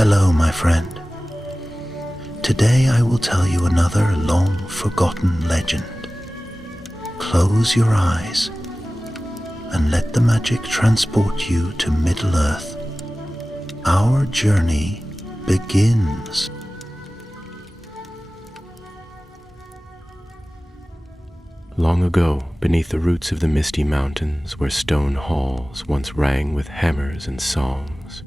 Hello, my friend. Today I will tell you another long-forgotten legend. Close your eyes and let the magic transport you to Middle-earth. Our journey begins. Long ago, beneath the roots of the misty mountains, where stone halls once rang with hammers and songs,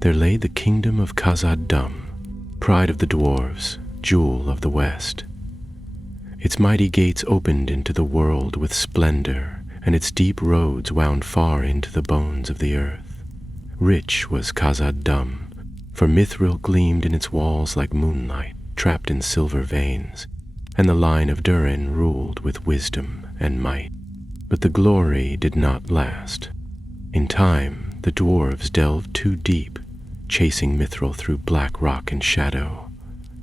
there lay the kingdom of Khazad-dûm, pride of the dwarves, jewel of the west. Its mighty gates opened into the world with splendor, and its deep roads wound far into the bones of the earth. Rich was Khazad-dûm, for mithril gleamed in its walls like moonlight, trapped in silver veins, and the line of Durin ruled with wisdom and might. But the glory did not last. In time, the dwarves delved too deep, chasing mithril through black rock and shadow.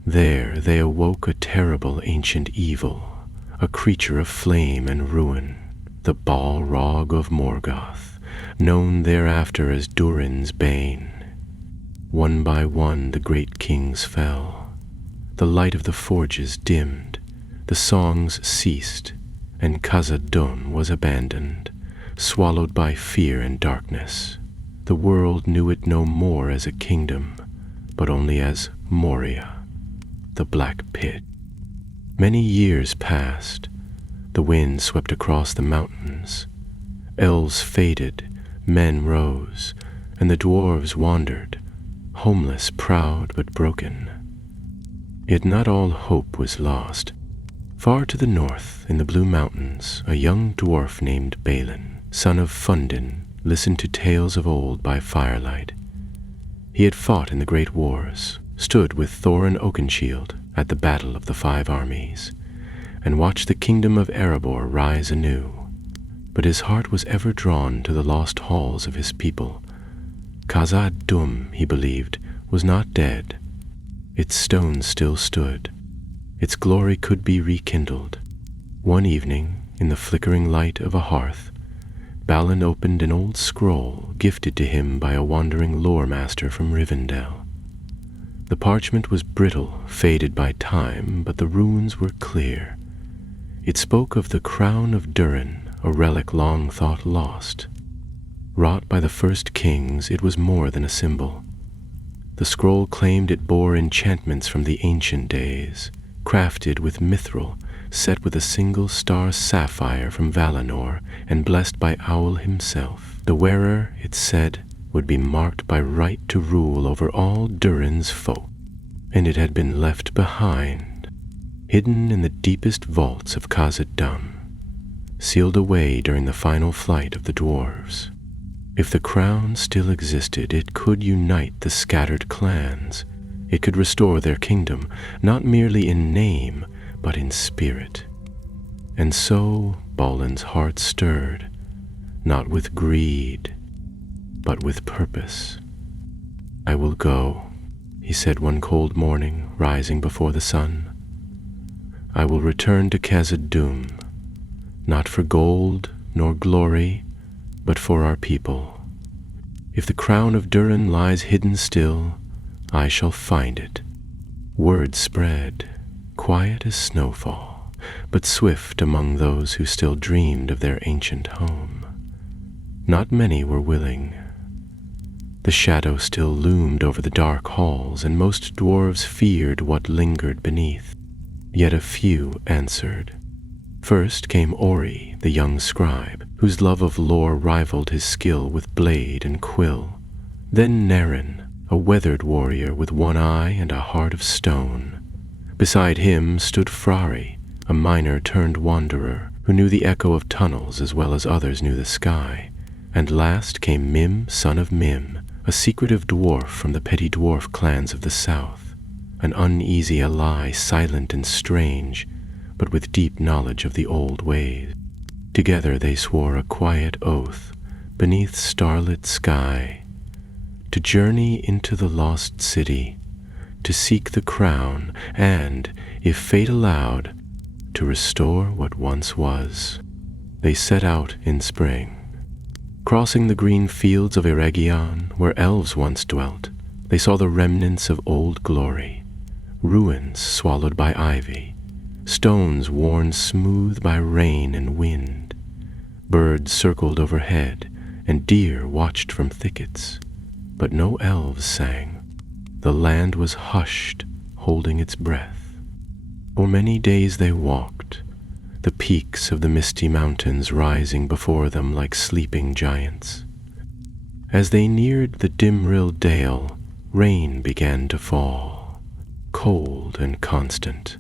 There they awoke a terrible ancient evil, a creature of flame and ruin, the Balrog of Morgoth, known thereafter as Durin's bane. One by one the great kings fell. The light of the forges dimmed, the songs ceased, and Khazad-dûm was abandoned, swallowed by fear and darkness. The world knew it no more as a kingdom, but only as Moria, the Black Pit. Many years passed. The wind swept across the mountains. Elves faded, men rose, and the dwarves wandered, homeless, proud, but broken. Yet not all hope was lost. Far to the north, in the Blue Mountains, a young dwarf named Balin, son of Fundin, listened to tales of old by firelight. He had fought in the great wars, stood with Thorin Oakenshield at the Battle of the Five Armies, and watched the kingdom of Erebor rise anew. But his heart was ever drawn to the lost halls of his people. Khazad-dûm, he believed, was not dead. Its stones still stood. Its glory could be rekindled. One evening, in the flickering light of a hearth, Balin opened an old scroll gifted to him by a wandering lore master from Rivendell. The parchment was brittle, faded by time, but the runes were clear. It spoke of the crown of Durin, a relic long thought lost. Wrought by the first kings, it was more than a symbol. The scroll claimed it bore enchantments from the ancient days, crafted with mithril, set with a single star sapphire from Valinor, and blessed by Owl himself. The wearer, it said, would be marked by right to rule over all Durin's folk, and it had been left behind, hidden in the deepest vaults of Khazad-dûm, sealed away during the final flight of the dwarves. If the crown still existed, it could unite the scattered clans. It could restore their kingdom, not merely in name, but in spirit. And so Balin's heart stirred, not with greed, but with purpose. "I will go," he said one cold morning, rising before the sun. "I will return to Khazad-dûm, not for gold nor glory, but for our people. If the crown of Durin lies hidden still, I shall find it." Word spread, quiet as snowfall, but swift among those who still dreamed of their ancient home. Not many were willing. The shadow still loomed over the dark halls, and most dwarves feared what lingered beneath. Yet a few answered. First came Ori, the young scribe, whose love of lore rivaled his skill with blade and quill. Then Naren, a weathered warrior with one eye and a heart of stone. Beside him stood Frari, a miner-turned-wanderer who knew the echo of tunnels as well as others knew the sky. And last came Mim, son of Mim, a secretive dwarf from the petty dwarf clans of the south, an uneasy ally, silent and strange, but with deep knowledge of the old ways. Together they swore a quiet oath, beneath starlit sky, to journey into the lost city, to seek the crown, and, if fate allowed, to restore what once was. They set out in spring, crossing the green fields of Eregion, where elves once dwelt, They saw the remnants of old glory, ruins swallowed by ivy, stones worn smooth by rain and wind. Birds circled overhead, and deer watched from thickets, but no elves sang. The land was hushed, holding its breath. For many days they walked, the peaks of the misty mountains rising before them like sleeping giants. As they neared the dim-rilled dale, rain began to fall, cold and constant.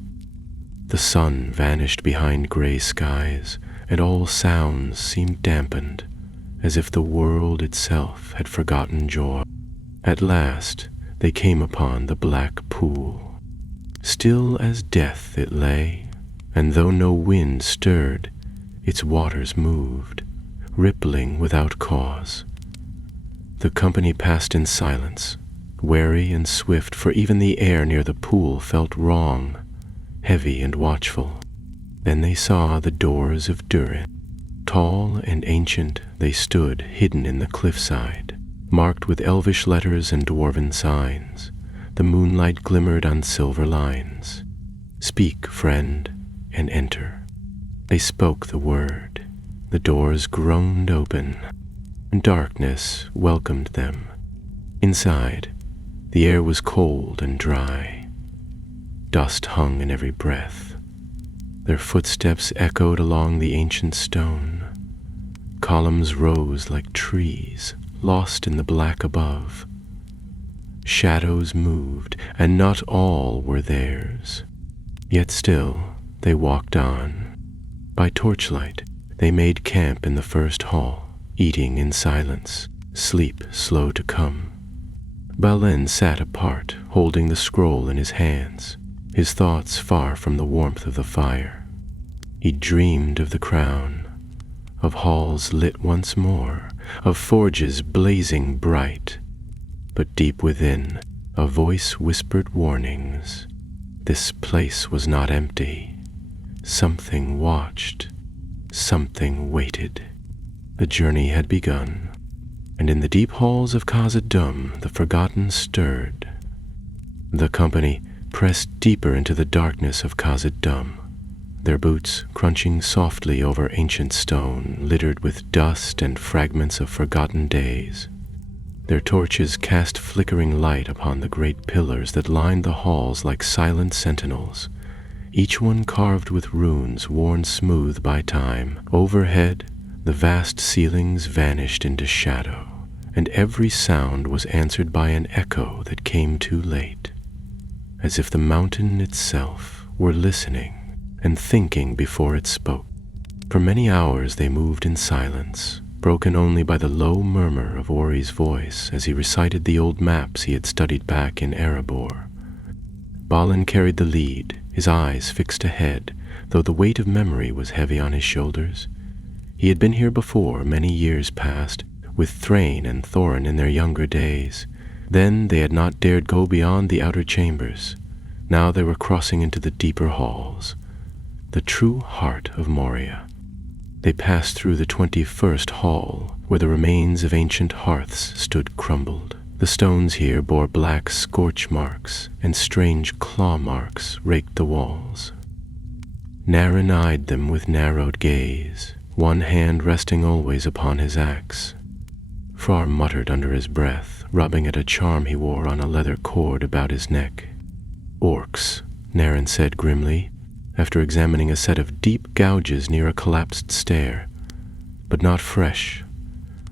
The sun vanished behind gray skies, and all sounds seemed dampened, as if the world itself had forgotten joy. At last they came upon the black pool. Still as death it lay, and though no wind stirred, its waters moved, rippling without cause. The company passed in silence, wary and swift, for even the air near the pool felt wrong, heavy and watchful. Then they saw the doors of Durin. Tall and ancient they stood, hidden in the cliffside, marked with elvish letters and dwarven signs. The moonlight glimmered on silver lines. "Speak, friend, and enter." They spoke the word. The doors groaned open, and darkness welcomed them. Inside, the air was cold and dry. Dust hung in every breath. Their footsteps echoed along the ancient stone. Columns rose like trees, lost in the black above. Shadows moved, and not all were theirs. Yet still they walked on. By torchlight, they made camp in the first hall, eating in silence, sleep slow to come. Balin sat apart, holding the scroll in his hands, his thoughts far from the warmth of the fire. He dreamed of the crown, of halls lit once more, of forges blazing bright. But deep within, a voice whispered warnings. This place was not empty. Something watched, something waited. The journey had begun, and in the deep halls of Khazad-dûm the forgotten stirred. The company pressed deeper into the darkness of Khazad-dûm, their boots crunching softly over ancient stone littered with dust and fragments of forgotten days. Their torches cast flickering light upon the great pillars that lined the halls like silent sentinels, each one carved with runes worn smooth by time. Overhead, the vast ceilings vanished into shadow, and every sound was answered by an echo that came too late, as if the mountain itself were listening and thinking before it spoke. For many hours they moved in silence, broken only by the low murmur of Ori's voice as he recited the old maps he had studied back in Erebor. Balin carried the lead, his eyes fixed ahead, though the weight of memory was heavy on his shoulders. He had been here before, many years past, with Thrain and Thorin in their younger days. Then they had not dared go beyond the outer chambers. Now they were crossing into the deeper halls, the true heart of Moria. They passed through the 21st hall, where the remains of ancient hearths stood crumbled. The stones here bore black scorch marks, and strange claw marks raked the walls. Naren eyed them with narrowed gaze, one hand resting always upon his axe. Frar muttered under his breath, rubbing at a charm he wore on a leather cord about his neck. "Orcs," Naren said grimly, after examining a set of deep gouges near a collapsed stair. "But not fresh.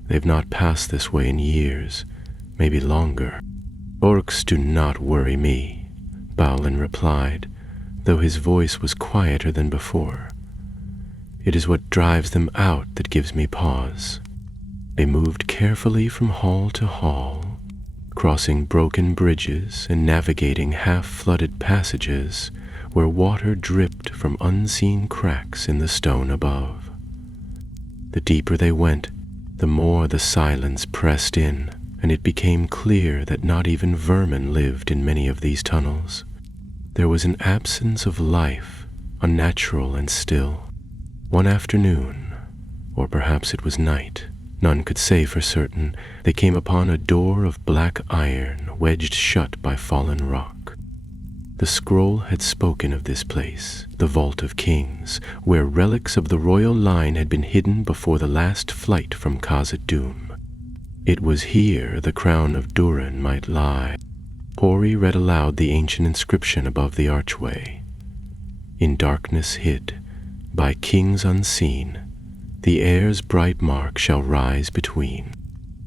They've not passed this way in years, maybe longer." "Orcs do not worry me," Balin replied, though his voice was quieter than before. "It is what drives them out that gives me pause." They moved carefully from hall to hall, crossing broken bridges and navigating half-flooded passages where water dripped from unseen cracks in the stone above. The deeper they went, the more the silence pressed in, and it became clear that not even vermin lived in many of these tunnels. There was an absence of life, unnatural and still. One afternoon, or perhaps it was night, None could say for certain. They came upon a door of black iron, wedged shut by fallen rock. The scroll had spoken of this place, the Vault of Kings, where relics of the royal line had been hidden before the last flight from Khazad-dûm. It was here the crown of Durin might lie. Ori read aloud the ancient inscription above the archway. In darkness hid, by kings unseen, the heir's bright mark shall rise between.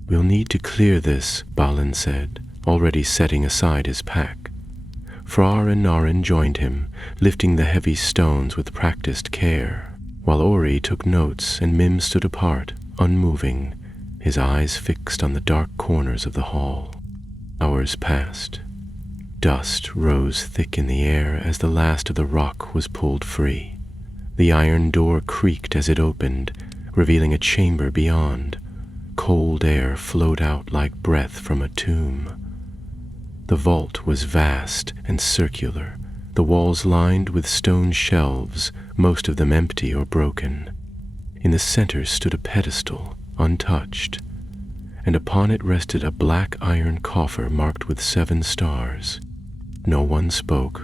We'll need to clear this, Balin said, already setting aside his pack. Frar and Narin joined him, lifting the heavy stones with practiced care, while Ori took notes and Mim stood apart, unmoving, his eyes fixed on the dark corners of the hall. Hours passed. Dust rose thick in the air as the last of the rock was pulled free. The iron door creaked as it opened, revealing a chamber beyond. Cold air flowed out like breath from a tomb. The vault was vast and circular, the walls lined with stone shelves, most of them empty or broken. In the center stood a pedestal, untouched, and upon it rested a black iron coffer marked with 7 stars. No one spoke.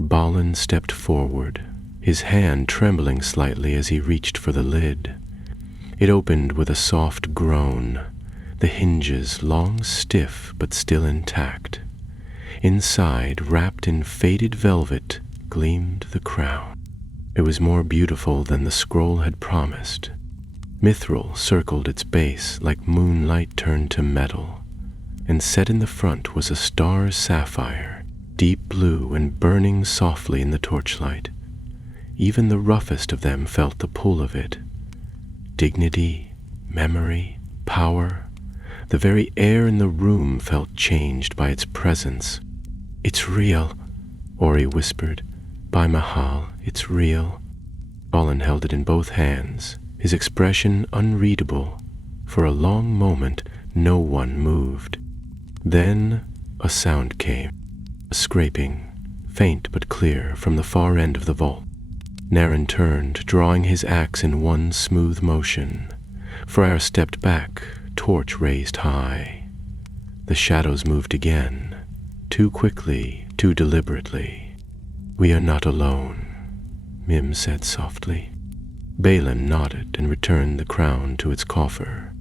Balin stepped forward, his hand trembling slightly as he reached for the lid. It opened with a soft groan, the hinges long stiff but still intact. Inside, wrapped in faded velvet, gleamed the crown. It was more beautiful than the scroll had promised. Mithril circled its base like moonlight turned to metal, and set in the front was a star sapphire, deep blue and burning softly in the torchlight. Even the roughest of them felt the pull of it. Dignity, memory, power. The very air in the room felt changed by its presence. "It's real," Ori whispered. "By Mahal, it's real." Balin held it in both hands, his expression unreadable. For a long moment, no one moved. Then a sound came, a scraping, faint but clear, from the far end of the vault. Narin turned, drawing his axe in one smooth motion. Freyr stepped back, torch raised high. The shadows moved again, too quickly, too deliberately. "We are not alone," Mim said softly. Balin nodded and returned the crown to its coffer.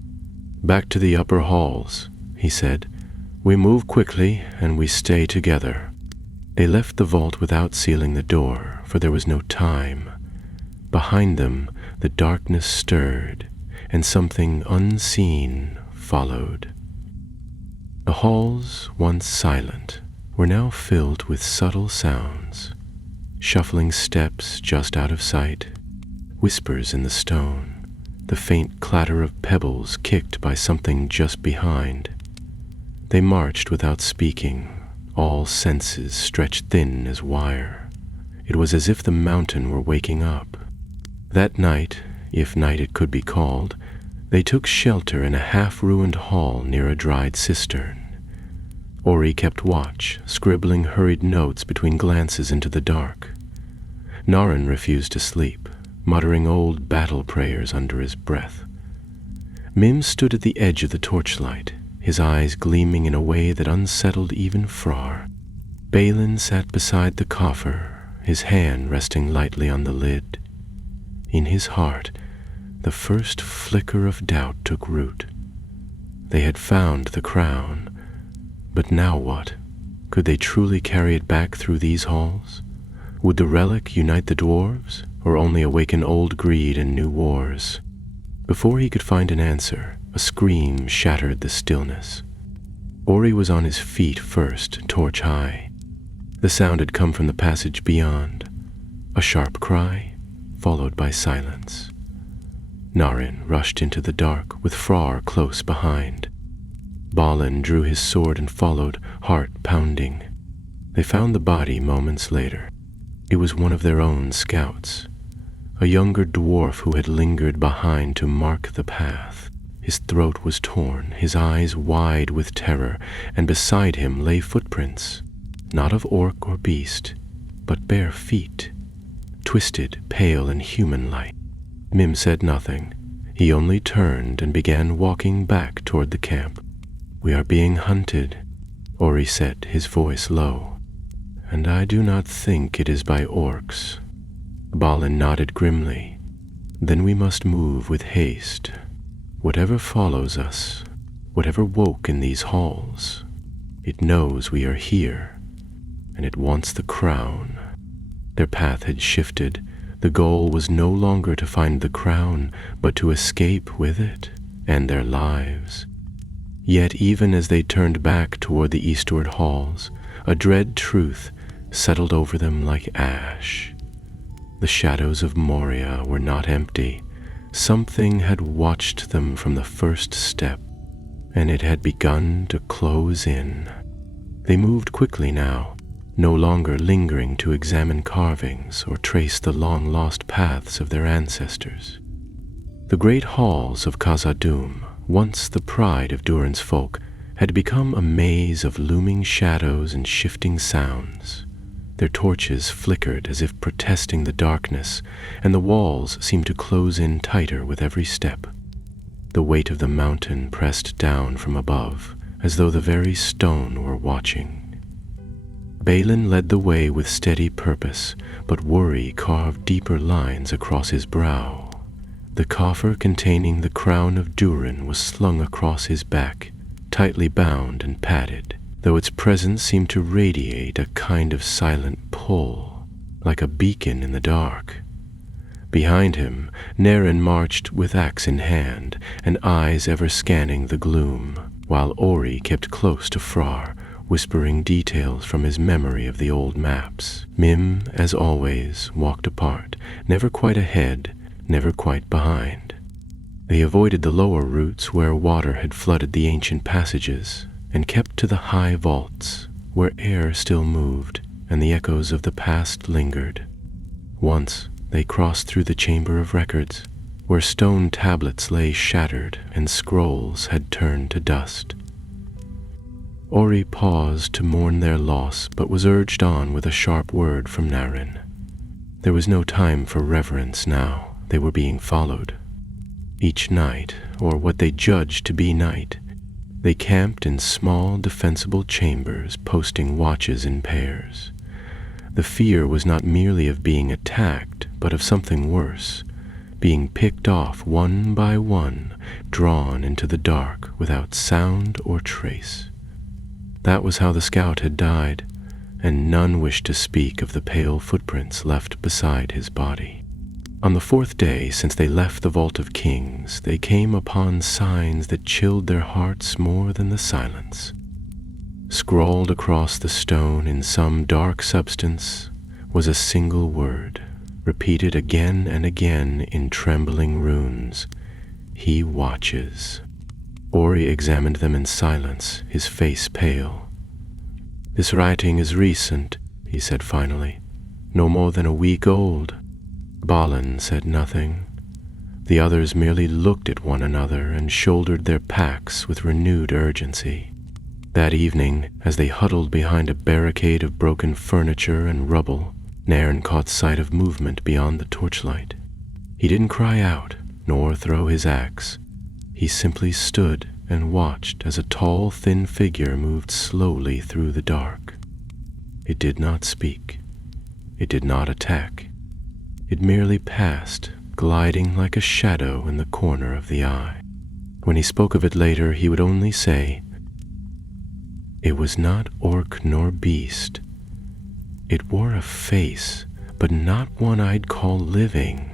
"Back to the upper halls," he said. "We move quickly and we stay together." They left the vault without sealing the door, for there was no time. Behind them, the darkness stirred, and something unseen followed. The halls, once silent, were now filled with subtle sounds. Shuffling steps just out of sight, whispers in the stone, the faint clatter of pebbles kicked by something just behind. They marched without speaking, all senses stretched thin as wire. It was as if the mountain were waking up. That night, if night it could be called, they took shelter in a half-ruined hall near a dried cistern. Ori kept watch, scribbling hurried notes between glances into the dark. Narin refused to sleep, muttering old battle prayers under his breath. Mim stood at the edge of the torchlight, his eyes gleaming in a way that unsettled even Frar. Balin sat beside the coffer, his hand resting lightly on the lid. In his heart, the first flicker of doubt took root. They had found the crown, but now what? Could they truly carry it back through these halls? Would the relic unite the dwarves, or only awaken old greed and new wars? Before he could find an answer, a scream shattered the stillness. Ori was on his feet first, torch high. The sound had come from the passage beyond, a sharp cry, followed by silence. Narin rushed into the dark, with Frar close behind. Balin drew his sword and followed, heart pounding. They found the body moments later. It was one of their own scouts, a younger dwarf who had lingered behind to mark the path. His throat was torn, his eyes wide with terror, and beside him lay footprints, not of orc or beast, but bare feet, twisted, pale, and human-like. Mim said nothing. He only turned and began walking back toward the camp. "We are being hunted," Ori said, his voice low. "And I do not think it is by orcs." Balin nodded grimly. "Then we must move with haste. Whatever follows us, whatever woke in these halls, it knows we are here, and it wants the crown." Their path had shifted. The goal was no longer to find the crown, but to escape with it and their lives. Yet even as they turned back toward the eastward halls, a dread truth settled over them like ash. The shadows of Moria were not empty. Something had watched them from the first step, and it had begun to close in. They moved quickly now, no longer lingering to examine carvings or trace the long-lost paths of their ancestors. The great halls of Khazad-dûm, once the pride of Durin's folk, had become a maze of looming shadows and shifting sounds. Their torches flickered as if protesting the darkness, and the walls seemed to close in tighter with every step. The weight of the mountain pressed down from above, as though the very stone were watching. Balin led the way with steady purpose, but worry carved deeper lines across his brow. The coffer containing the crown of Durin was slung across his back, tightly bound and padded, though its presence seemed to radiate a kind of silent pull, like a beacon in the dark. Behind him, Naren marched with axe in hand, and eyes ever scanning the gloom, while Ori kept close to Frar, whispering details from his memory of the old maps. Mim, as always, walked apart, never quite ahead, never quite behind. They avoided the lower routes where water had flooded the ancient passages, and kept to the high vaults, where air still moved and the echoes of the past lingered. Once they crossed through the Chamber of Records, where stone tablets lay shattered and scrolls had turned to dust. Ori paused to mourn their loss, but was urged on with a sharp word from Naren. There was no time for reverence now. They were being followed. Each night, or what they judged to be night, they camped in small, defensible chambers, posting watches in pairs. The fear was not merely of being attacked, but of something worse, being picked off one by one, drawn into the dark without sound or trace. That was how the scout had died, and none wished to speak of the pale footprints left beside his body. On the fourth day since they left the Vault of Kings, they came upon signs that chilled their hearts more than the silence. Scrawled across the stone in some dark substance was a single word, repeated again and again in trembling runes: "He watches." Ori examined them in silence, his face pale. "This writing is recent," he said finally, "no more than a week old." Balin said nothing. The others merely looked at one another and shouldered their packs with renewed urgency. That evening, as they huddled behind a barricade of broken furniture and rubble, Naren caught sight of movement beyond the torchlight. He didn't cry out, nor throw his axe. He simply stood and watched as a tall, thin figure moved slowly through the dark. It did not speak. It did not attack. It merely passed, gliding like a shadow in the corner of the eye. When he spoke of it later, he would only say, "It was not orc nor beast. It wore a face, but not one I'd call living."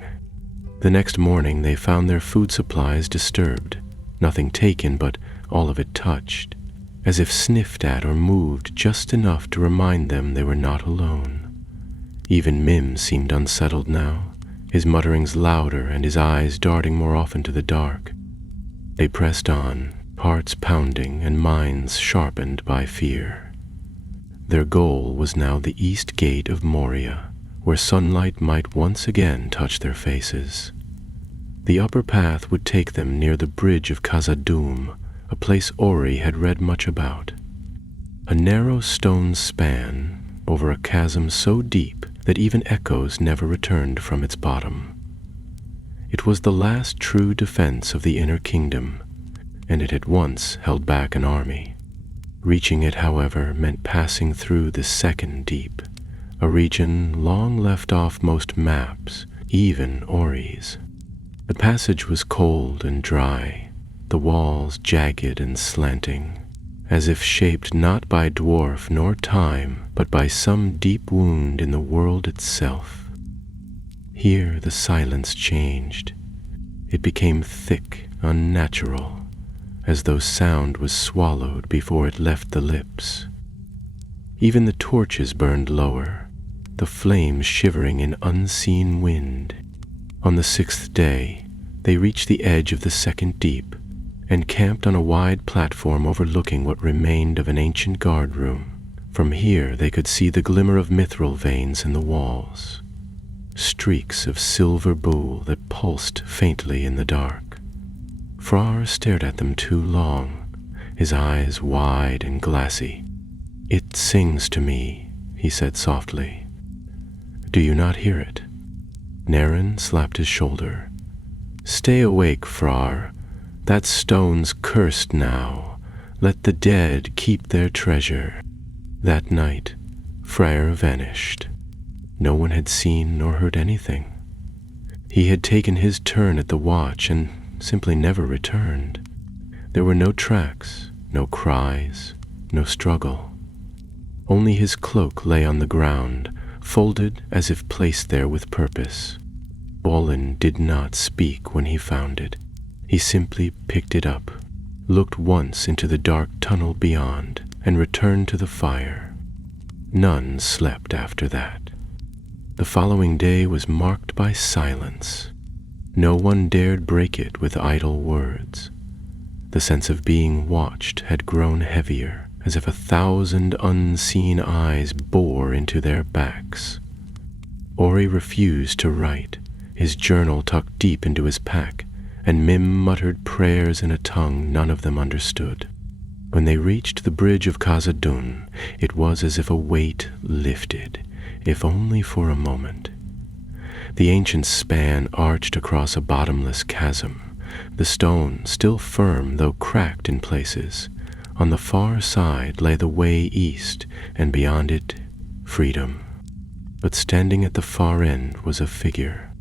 The next morning they found their food supplies disturbed, nothing taken, but all of it touched, as if sniffed at or moved just enough to remind them they were not alone. Even Mim seemed unsettled now, his mutterings louder and his eyes darting more often to the dark. They pressed on, hearts pounding and minds sharpened by fear. Their goal was now the east gate of Moria, where sunlight might once again touch their faces. The upper path would take them near the bridge of Khazad-dûm, a place Ori had read much about. A narrow stone span over a chasm so deep that even echoes never returned from its bottom. It was the last true defense of the inner kingdom, and it had once held back an army. Reaching it, however, meant passing through the second deep, a region long left off most maps, even Ori's. The passage was cold and dry, the walls jagged and slanting, as if shaped not by dwarf nor time, but by some deep wound in the world itself. Here the silence changed. It became thick, unnatural, as though sound was swallowed before it left the lips. Even the torches burned lower, the flames shivering in unseen wind. On the 6th day, they reached the edge of the second deep and camped on a wide platform overlooking what remained of an ancient guard room. From here they could see the glimmer of mithril veins in the walls, streaks of silver boule that pulsed faintly in the dark. Frar stared at them too long, his eyes wide and glassy. "It sings to me," he said softly. "Do you not hear it?" Naren slapped his shoulder. "Stay awake, Frar. That stone's cursed now. Let the dead keep their treasure." That night, Freyr vanished. No one had seen nor heard anything. He had taken his turn at the watch and simply never returned. There were no tracks, no cries, no struggle. Only his cloak lay on the ground, folded as if placed there with purpose. Bolin did not speak when he found it. He simply picked it up, looked once into the dark tunnel beyond, and returned to the fire. None slept after that. The following day was marked by silence. No one dared break it with idle words. The sense of being watched had grown heavier, as if 1,000 unseen eyes bore into their backs. Ori refused to write, his journal tucked deep into his pack, and Mim muttered prayers in a tongue none of them understood. When they reached the bridge of Khazad-dûm, it was as if a weight lifted, if only for a moment. The ancient span arched across a bottomless chasm, the stone still firm though cracked in places. On the far side lay the way east, and beyond it, freedom. But standing at the far end was a figure.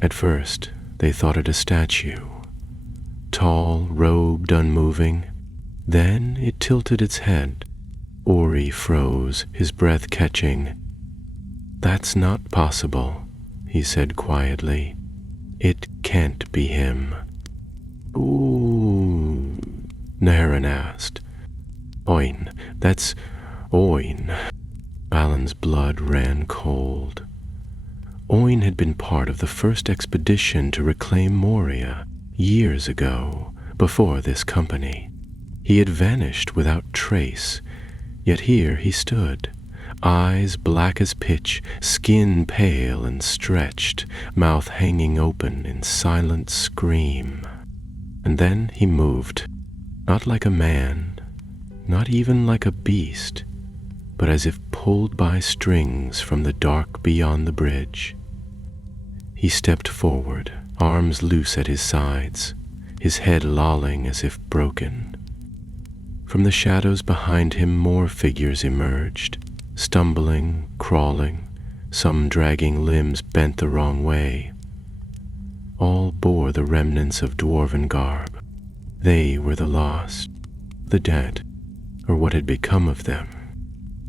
At first, they thought it a statue. Tall, robed, unmoving. Then it tilted its head. Ori froze, his breath catching. "That's not possible," he said quietly. "It can't be him." "Ooh," Naren asked. "Oin, that's Oin." Alan's blood ran cold. Oin had been part of the first expedition to reclaim Moria years ago, before this company. He had vanished without trace, yet here he stood, eyes black as pitch, skin pale and stretched, mouth hanging open in silent scream. And then he moved, not like a man, not even like a beast, but as if pulled by strings from the dark beyond the bridge. He stepped forward, arms loose at his sides, his head lolling as if broken. From the shadows behind him more figures emerged, stumbling, crawling, some dragging limbs bent the wrong way. All bore the remnants of dwarven garb. They were the lost, the dead, or what had become of them.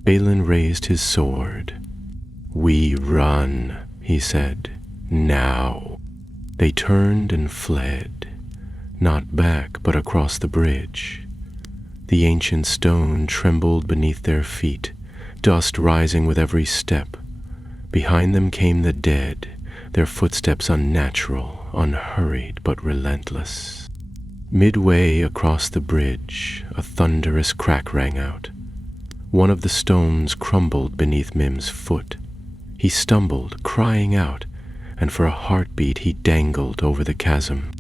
Balin raised his sword. "We run," he said, "now." They turned and fled, not back but across the bridge. The ancient stone trembled beneath their feet, dust rising with every step. Behind them came the dead, their footsteps unnatural, unhurried but relentless. Midway across the bridge, a thunderous crack rang out. One of the stones crumbled beneath Mim's foot. He stumbled, crying out, and for a heartbeat he dangled over the chasm.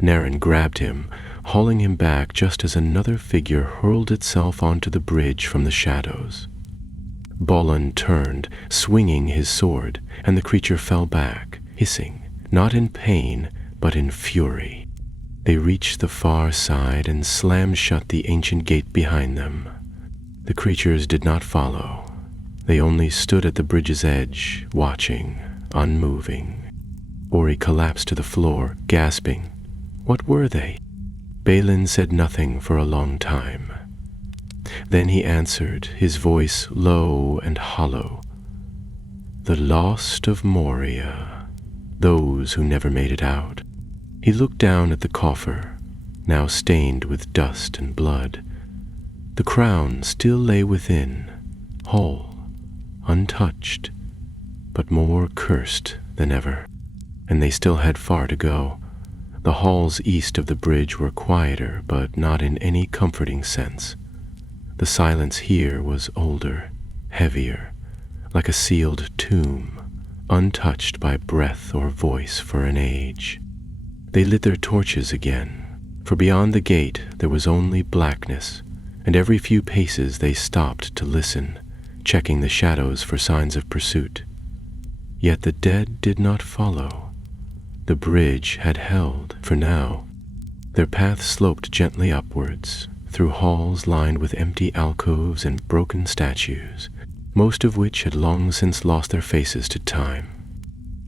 Naren grabbed him, hauling him back just as another figure hurled itself onto the bridge from the shadows. Bolin turned, swinging his sword, and the creature fell back, hissing, not in pain, but in fury. They reached the far side and slammed shut the ancient gate behind them. The creatures did not follow. They only stood at the bridge's edge, watching, unmoving. Ori collapsed to the floor, gasping. What were they? Balin said nothing for a long time. Then he answered, his voice low and hollow. The lost of Moria, those who never made it out. He looked down at the coffer, now stained with dust and blood. The crown still lay within, whole, untouched, but more cursed than ever, and they still had far to go. The halls east of the bridge were quieter, but not in any comforting sense. The silence here was older, heavier, like a sealed tomb, untouched by breath or voice for an age. They lit their torches again, for beyond the gate there was only blackness, and every few paces they stopped to listen, checking the shadows for signs of pursuit. Yet the dead did not follow. The bridge had held for now. Their path sloped gently upwards, through halls lined with empty alcoves and broken statues, most of which had long since lost their faces to time.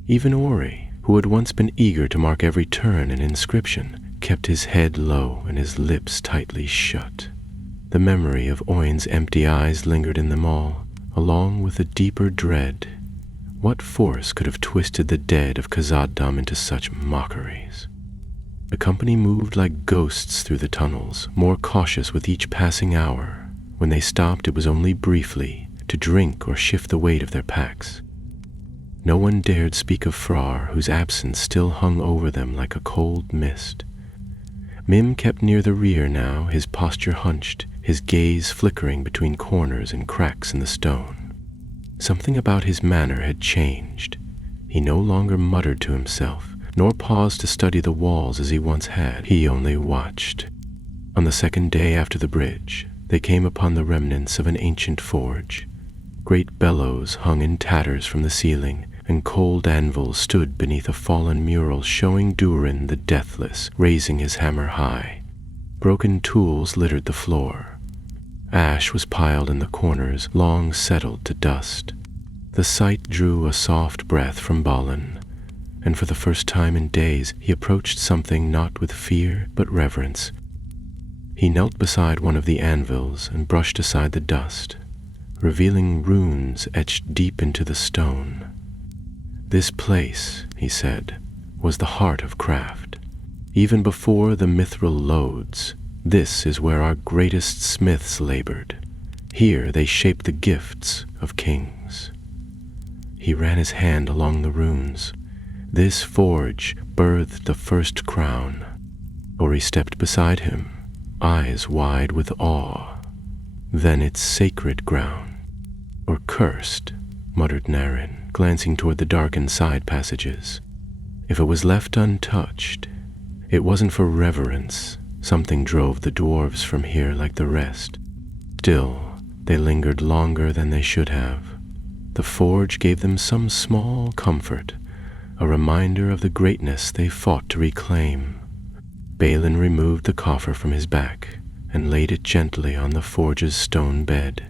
Even Ori, who had once been eager to mark every turn and inscription, kept his head low and his lips tightly shut. The memory of Oin's empty eyes lingered in them all, along with a deeper dread. What force could have twisted the dead of Khazad-dûm into such mockeries? The company moved like ghosts through the tunnels, more cautious with each passing hour. When they stopped, it was only briefly, to drink or shift the weight of their packs. No one dared speak of Frar, whose absence still hung over them like a cold mist. Mim kept near the rear now, his posture hunched, his gaze flickering between corners and cracks in the stone. Something about his manner had changed. He no longer muttered to himself, nor paused to study the walls as he once had. He only watched. On the second day after the bridge, they came upon the remnants of an ancient forge. Great bellows hung in tatters from the ceiling, and cold anvils stood beneath a fallen mural showing Durin the Deathless raising his hammer high. Broken tools littered the floor. Ash was piled in the corners, long settled to dust. The sight drew a soft breath from Balin, and for the first time in days he approached something not with fear but reverence. He knelt beside one of the anvils and brushed aside the dust, revealing runes etched deep into the stone. This place, he said, was the heart of craft. Even before the mithril lodes, this is where our greatest smiths labored. Here they shaped the gifts of kings. He ran his hand along the runes. This forge birthed the first crown. Ori stepped beside him, eyes wide with awe. Then its sacred ground, or cursed, muttered Naren, glancing toward the darkened side passages. If it was left untouched, it wasn't for reverence. Something drove the dwarves from here like the rest. Still, they lingered longer than they should have. The forge gave them some small comfort, a reminder of the greatness they fought to reclaim. Balin removed the coffer from his back and laid it gently on the forge's stone bed.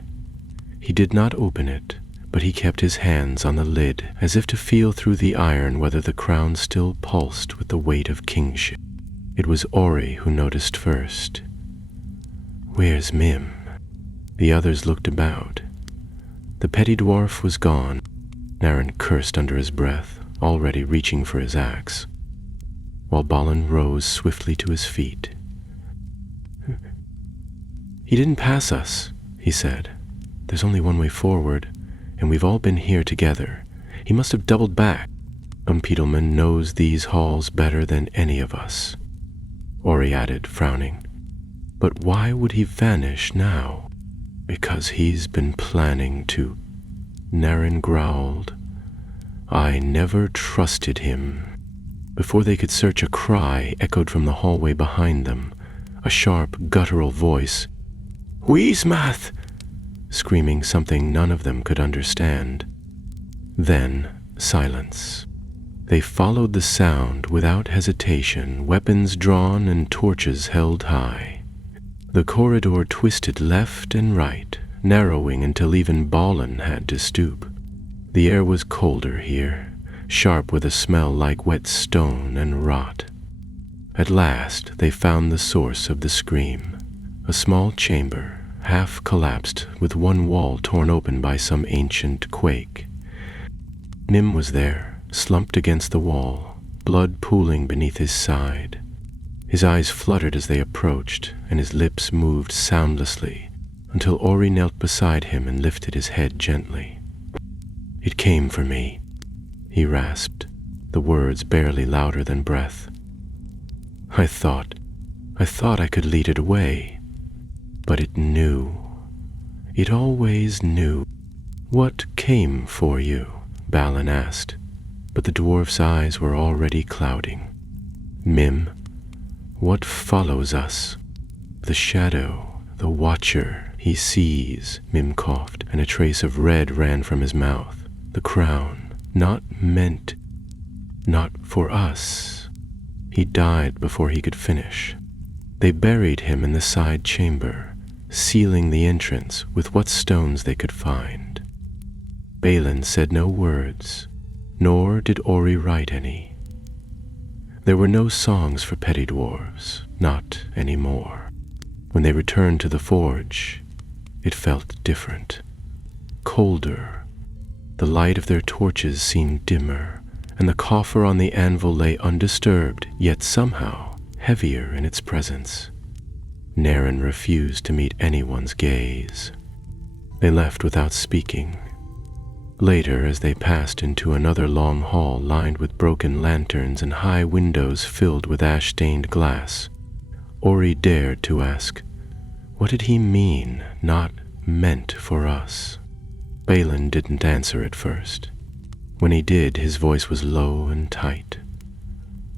He did not open it, but he kept his hands on the lid as if to feel through the iron whether the crown still pulsed with the weight of kingship. It was Ori who noticed first. "Where's Mim?" The others looked about. The petty dwarf was gone. Naren cursed under his breath, already reaching for his axe, while Balin rose swiftly to his feet. "He didn't pass us," he said. "There's only one way forward, and we've all been here together. He must have doubled back. Peedleman knows these halls better than any of us," Ori added, frowning. "But why would he vanish now?" "Because he's been planning to," Naren growled. "I never trusted him." Before they could search, a cry echoed from the hallway behind them, a sharp, guttural voice. "Weesmath!" screaming something none of them could understand. Then silence. They followed the sound without hesitation, weapons drawn and torches held high. The corridor twisted left and right, narrowing until even Balin had to stoop. The air was colder here, sharp with a smell like wet stone and rot. At last they found the source of the scream, a small chamber, half collapsed, with one wall torn open by some ancient quake. Nim was there, slumped against the wall, blood pooling beneath his side. His eyes fluttered as they approached, and his lips moved soundlessly, until Ori knelt beside him and lifted his head gently. "It came for me," he rasped, the words barely louder than breath. I thought I could lead it away, but it knew. It always knew." "What came for you?" Balin asked, but the dwarf's eyes were already clouding. "Mim, what follows us?" "The shadow, the watcher, he sees," Mim coughed, and a trace of red ran from his mouth. "The crown, not for us." He died before he could finish. They buried him in the side chamber, sealing the entrance with what stones they could find. Balin said no words, nor did Ori write any. There were no songs for petty dwarves, not anymore. When they returned to the forge, it felt different, colder. The light of their torches seemed dimmer, and the coffer on the anvil lay undisturbed, yet somehow heavier in its presence. Naren refused to meet anyone's gaze. They left without speaking. Later, as they passed into another long hall lined with broken lanterns and high windows filled with ash-stained glass, Ori dared to ask, what did he mean, not meant for us? Balin didn't answer at first. When he did, his voice was low and tight.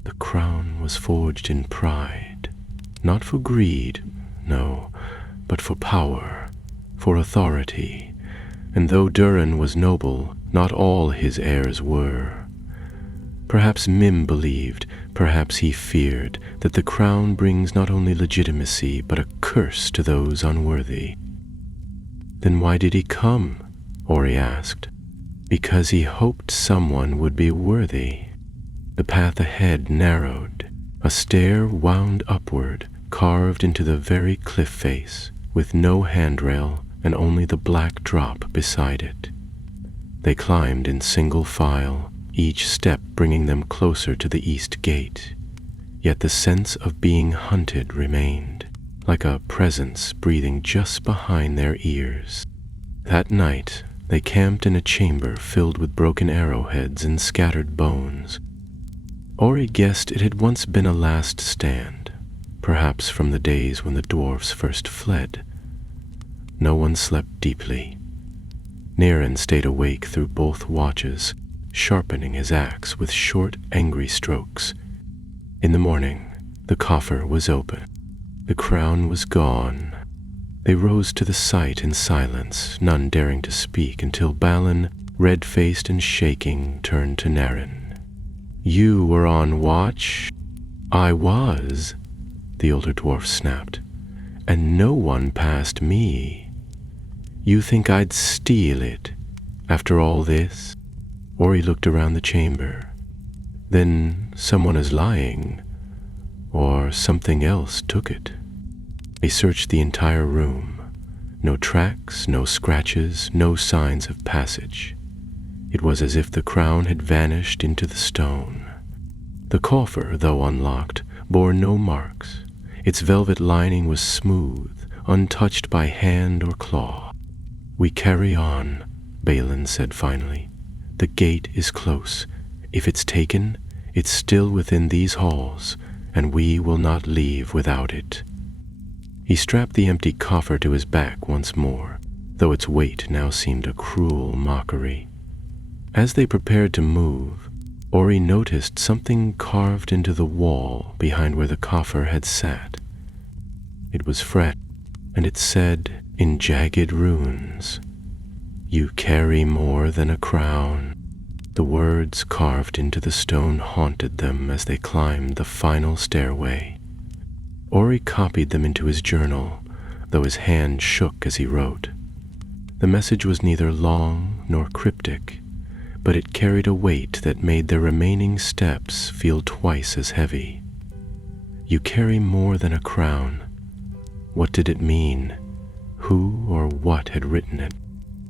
The crown was forged in pride, not for greed, no, but for power, for authority. And though Durin was noble, not all his heirs were. Perhaps Mim believed, perhaps he feared, that the crown brings not only legitimacy, but a curse to those unworthy. "Then why did he come?" Ori asked. "Because he hoped someone would be worthy." The path ahead narrowed. A stair wound upward, carved into the very cliff face, with no handrail and only the black drop beside it. They climbed in single file, each step bringing them closer to the east gate. Yet the sense of being hunted remained, like a presence breathing just behind their ears. That night, they camped in a chamber filled with broken arrowheads and scattered bones. Ori guessed it had once been a last stand, perhaps from the days when the dwarfs first fled. No one slept deeply. Naren stayed awake through both watches, sharpening his axe with short, angry strokes. In the morning, the coffer was open. The crown was gone. They rose to the sight in silence, none daring to speak until Balin, red-faced and shaking, turned to Naren. "You were on watch?" "I was," the older dwarf snapped, "and no one passed me. You think I'd steal it, after all this?" Ori looked around the chamber. "Then someone is lying, or something else took it." They searched the entire room. No tracks, no scratches, no signs of passage. It was as if the crown had vanished into the stone. The coffer, though unlocked, bore no marks. Its velvet lining was smooth, untouched by hand or claw. "We carry on," Balin said finally. "The gate is close. If it's taken, it's still within these halls, and we will not leave without it." He strapped the empty coffer to his back once more, though its weight now seemed a cruel mockery. As they prepared to move, Ori noticed something carved into the wall behind where the coffer had sat. It was fresh, and it said in jagged runes, "You carry more than a crown." The words carved into the stone haunted them as they climbed the final stairway. Ori copied them into his journal, though his hand shook as he wrote. The message was neither long nor cryptic, but it carried a weight that made their remaining steps feel twice as heavy. You carry more than a crown. What did it mean? Who or what had written it?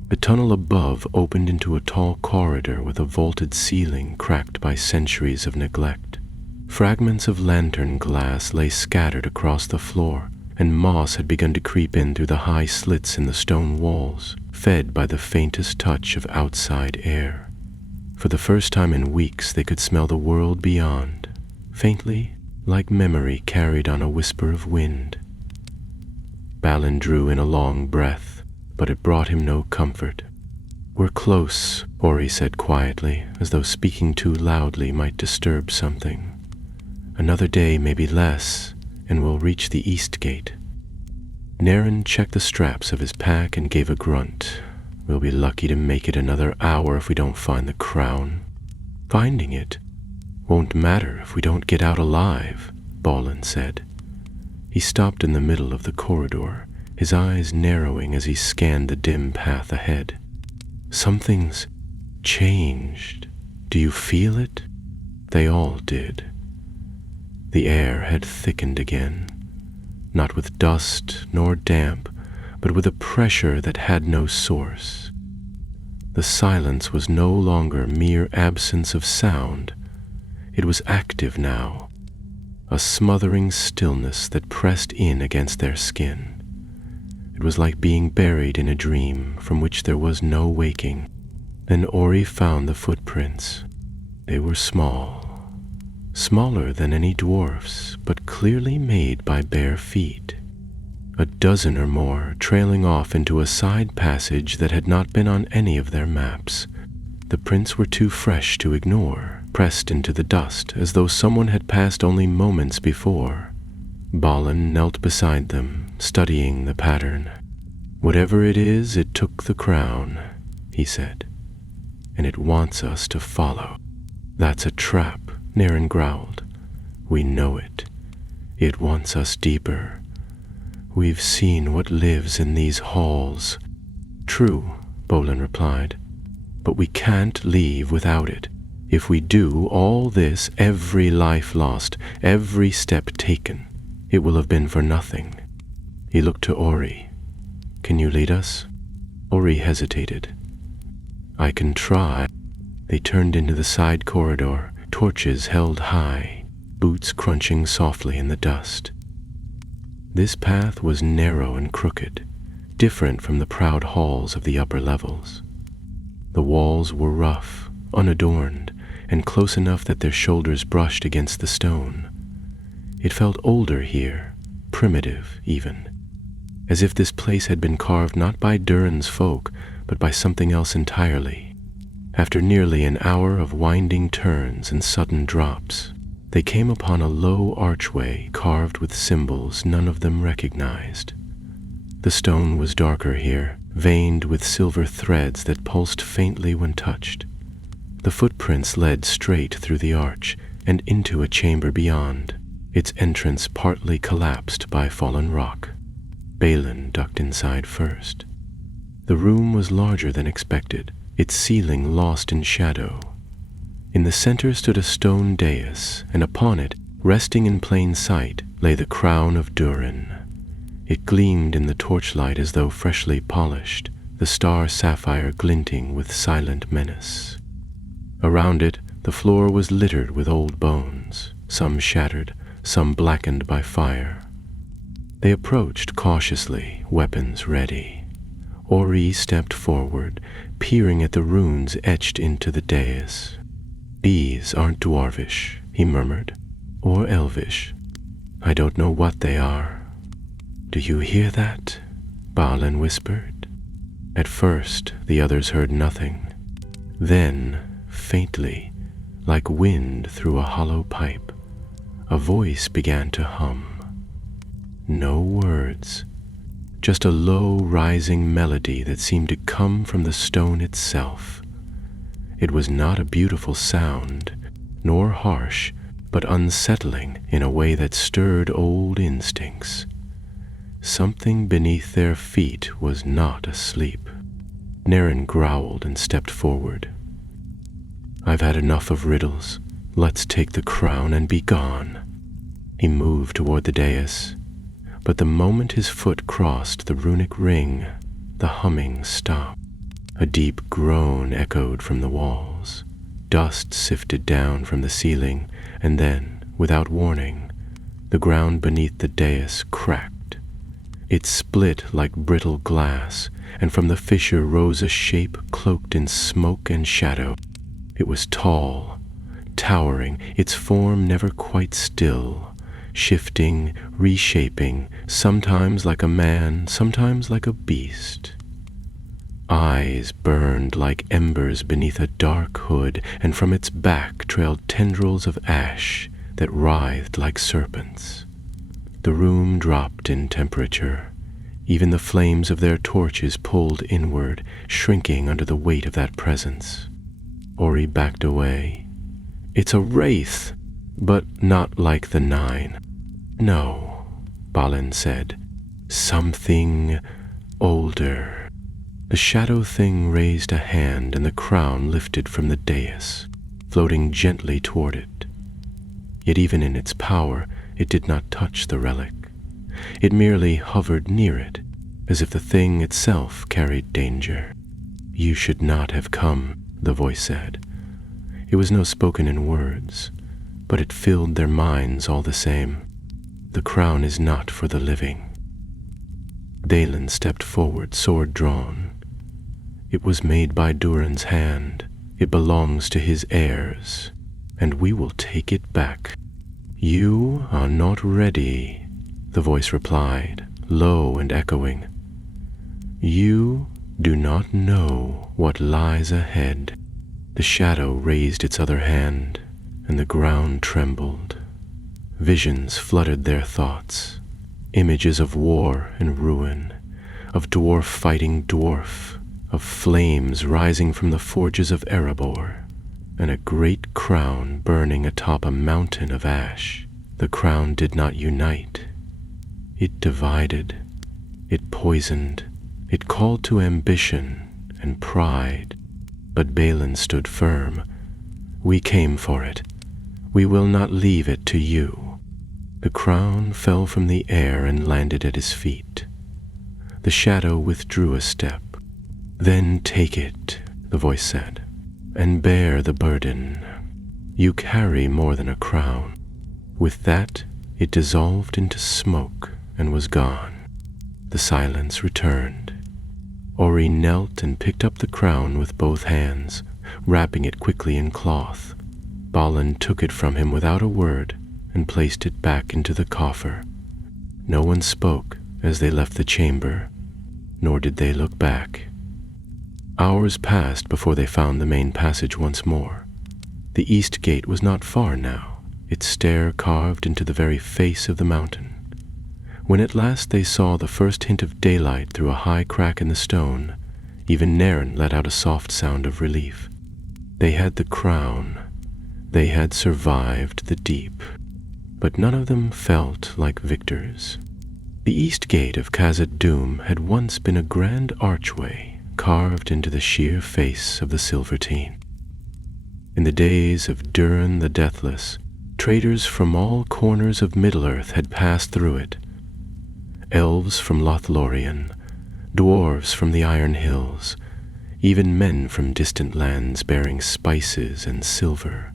The tunnel above opened into a tall corridor with a vaulted ceiling cracked by centuries of neglect. Fragments of lantern glass lay scattered across the floor, and moss had begun to creep in through the high slits in the stone walls, fed by the faintest touch of outside air. For the first time in weeks they could smell the world beyond, faintly, like memory carried on a whisper of wind. Balin drew in a long breath, but it brought him no comfort. "We're close," Ori said quietly, as though speaking too loudly might disturb something. "Another day, maybe less, and we'll reach the east gate." Naren checked the straps of his pack and gave a grunt. "We'll be lucky to make it another hour if we don't find the crown." "Finding it won't matter if we don't get out alive," Balin said. He stopped in the middle of the corridor, his eyes narrowing as he scanned the dim path ahead. "Something's changed. Do you feel it?" They all did. The air had thickened again, not with dust nor damp, but with a pressure that had no source. The silence was no longer mere absence of sound. It was active now, a smothering stillness that pressed in against their skin. It was like being buried in a dream from which there was no waking. Then Ori found the footprints. They were small, smaller than any dwarfs, but clearly made by bare feet. A dozen or more trailing off into a side passage that had not been on any of their maps. The prints were too fresh to ignore, pressed into the dust as though someone had passed only moments before. Balin knelt beside them, studying the pattern. "Whatever it is, it took the crown," he said, "and it wants us to follow." "That's a trap," Naren growled. "We know it. It wants us deeper. We've seen what lives in these halls." "True," Bolin replied, "but we can't leave without it. If we do all this, every life lost, every step taken, it will have been for nothing." He looked to Ori. "Can you lead us?" Ori hesitated. "I can try." They turned into the side corridor, torches held high, boots crunching softly in the dust. This path was narrow and crooked, different from the proud halls of the upper levels. The walls were rough, unadorned, and close enough that their shoulders brushed against the stone. It felt older here, primitive even, as if this place had been carved not by Durin's folk, but by something else entirely. After nearly an hour of winding turns and sudden drops, they came upon a low archway carved with symbols none of them recognized. The stone was darker here, veined with silver threads that pulsed faintly when touched. The footprints led straight through the arch and into a chamber beyond, its entrance partly collapsed by fallen rock. Balin ducked inside first. The room was larger than expected, its ceiling lost in shadow. In the center stood a stone dais, and upon it, resting in plain sight, lay the crown of Durin. It gleamed in the torchlight as though freshly polished, the star sapphire glinting with silent menace. Around it, the floor was littered with old bones, some shattered, some blackened by fire. They approached cautiously, weapons ready. Ori stepped forward, peering at the runes etched into the dais. "These aren't dwarvish," he murmured, "or elvish. I don't know what they are." "Do you hear that?" Balin whispered. At first, the others heard nothing. Then, faintly, like wind through a hollow pipe, a voice began to hum. No words, just a low, rising melody that seemed to come from the stone itself. It was not a beautiful sound, nor harsh, but unsettling in a way that stirred old instincts. Something beneath their feet was not asleep. Naren growled and stepped forward. "I've had enough of riddles. Let's take the crown and be gone." He moved toward the dais, but the moment his foot crossed the runic ring, the humming stopped. A deep groan echoed from the walls. Dust sifted down from the ceiling, and then, without warning, the ground beneath the dais cracked. It split like brittle glass, and from the fissure rose a shape cloaked in smoke and shadow. It was tall, towering, its form never quite still, shifting, reshaping, sometimes like a man, sometimes like a beast. Eyes burned like embers beneath a dark hood, and from its back trailed tendrils of ash that writhed like serpents. The room dropped in temperature. Even the flames of their torches pulled inward, shrinking under the weight of that presence. Ori backed away. "It's a wraith, but not like the 9. No," Balin said. "Something older." The shadow thing raised a hand, and the crown lifted from the dais, floating gently toward it. Yet even in its power, it did not touch the relic. It merely hovered near it, as if the thing itself carried danger. "You should not have come," the voice said. It was no spoken in words, but it filled their minds all the same. "The crown is not for the living." Dalen stepped forward, sword drawn. "It was made by Durin's hand. It belongs to his heirs, and we will take it back." "You are not ready," the voice replied, low and echoing. "You do not know what lies ahead." The shadow raised its other hand, and the ground trembled. Visions flooded their thoughts, images of war and ruin, of dwarf fighting dwarf, of flames rising from the forges of Erebor, and a great crown burning atop a mountain of ash. The crown did not unite. It divided. It poisoned. It called to ambition and pride. But Balin stood firm. "We came for it. We will not leave it to you." The crown fell from the air and landed at his feet. The shadow withdrew a step. "Then take it," the voice said, "and bear the burden. You carry more than a crown." With that, it dissolved into smoke and was gone. The silence returned. Ori knelt and picked up the crown with both hands, wrapping it quickly in cloth. Balin took it from him without a word and placed it back into the coffer. No one spoke as they left the chamber, nor did they look back. Hours passed before they found the main passage once more. The east gate was not far now, its stair carved into the very face of the mountain. When at last they saw the first hint of daylight through a high crack in the stone, even Naren let out a soft sound of relief. They had the crown. They had survived the deep. But none of them felt like victors. The east gate of Khazad-dûm had once been a grand archway carved into the sheer face of the Silvertine. In the days of Durin the Deathless, traders from all corners of Middle-earth had passed through it. Elves from Lothlorien, dwarves from the Iron Hills, even men from distant lands bearing spices and silver.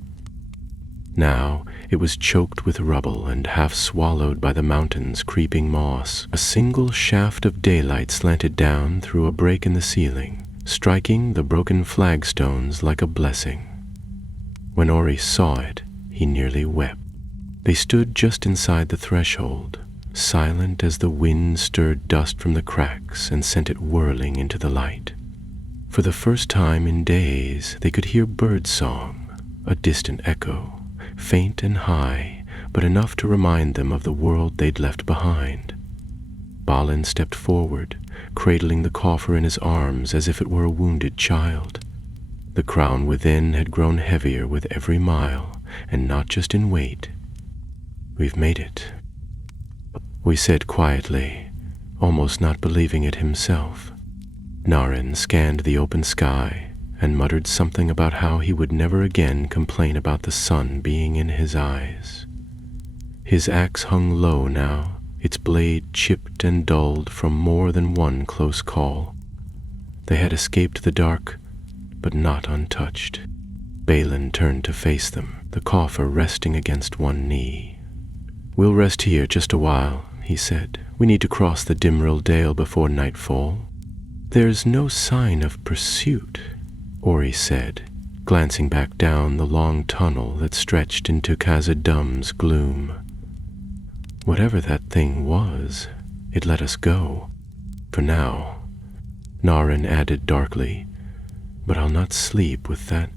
Now it was choked with rubble and half swallowed by the mountain's creeping moss. A single shaft of daylight slanted down through a break in the ceiling, striking the broken flagstones like a blessing. When Ori saw it, he nearly wept. They stood just inside the threshold, silent as the wind stirred dust from the cracks and sent it whirling into the light. For the first time in days, they could hear birdsong, a distant echo, faint and high, but enough to remind them of the world they'd left behind. Balin stepped forward, cradling the coffer in his arms as if it were a wounded child. The crown within had grown heavier with every mile, and not just in weight. "We've made it," we said quietly, almost not believing it himself. Narin scanned the open sky and muttered something about how he would never again complain about the sun being in his eyes. His axe hung low now, its blade chipped and dulled from more than one close call. They had escaped the dark, but not untouched. Balin turned to face them, the coffer resting against one knee. "We'll rest here just a while," he said. "We need to cross the Dimril Dale before nightfall." "There's no sign of pursuit," Ori said, glancing back down the long tunnel that stretched into Khazad-dûm's gloom. "Whatever that thing was, it let us go. For now," Narin added darkly, "but I'll not sleep with that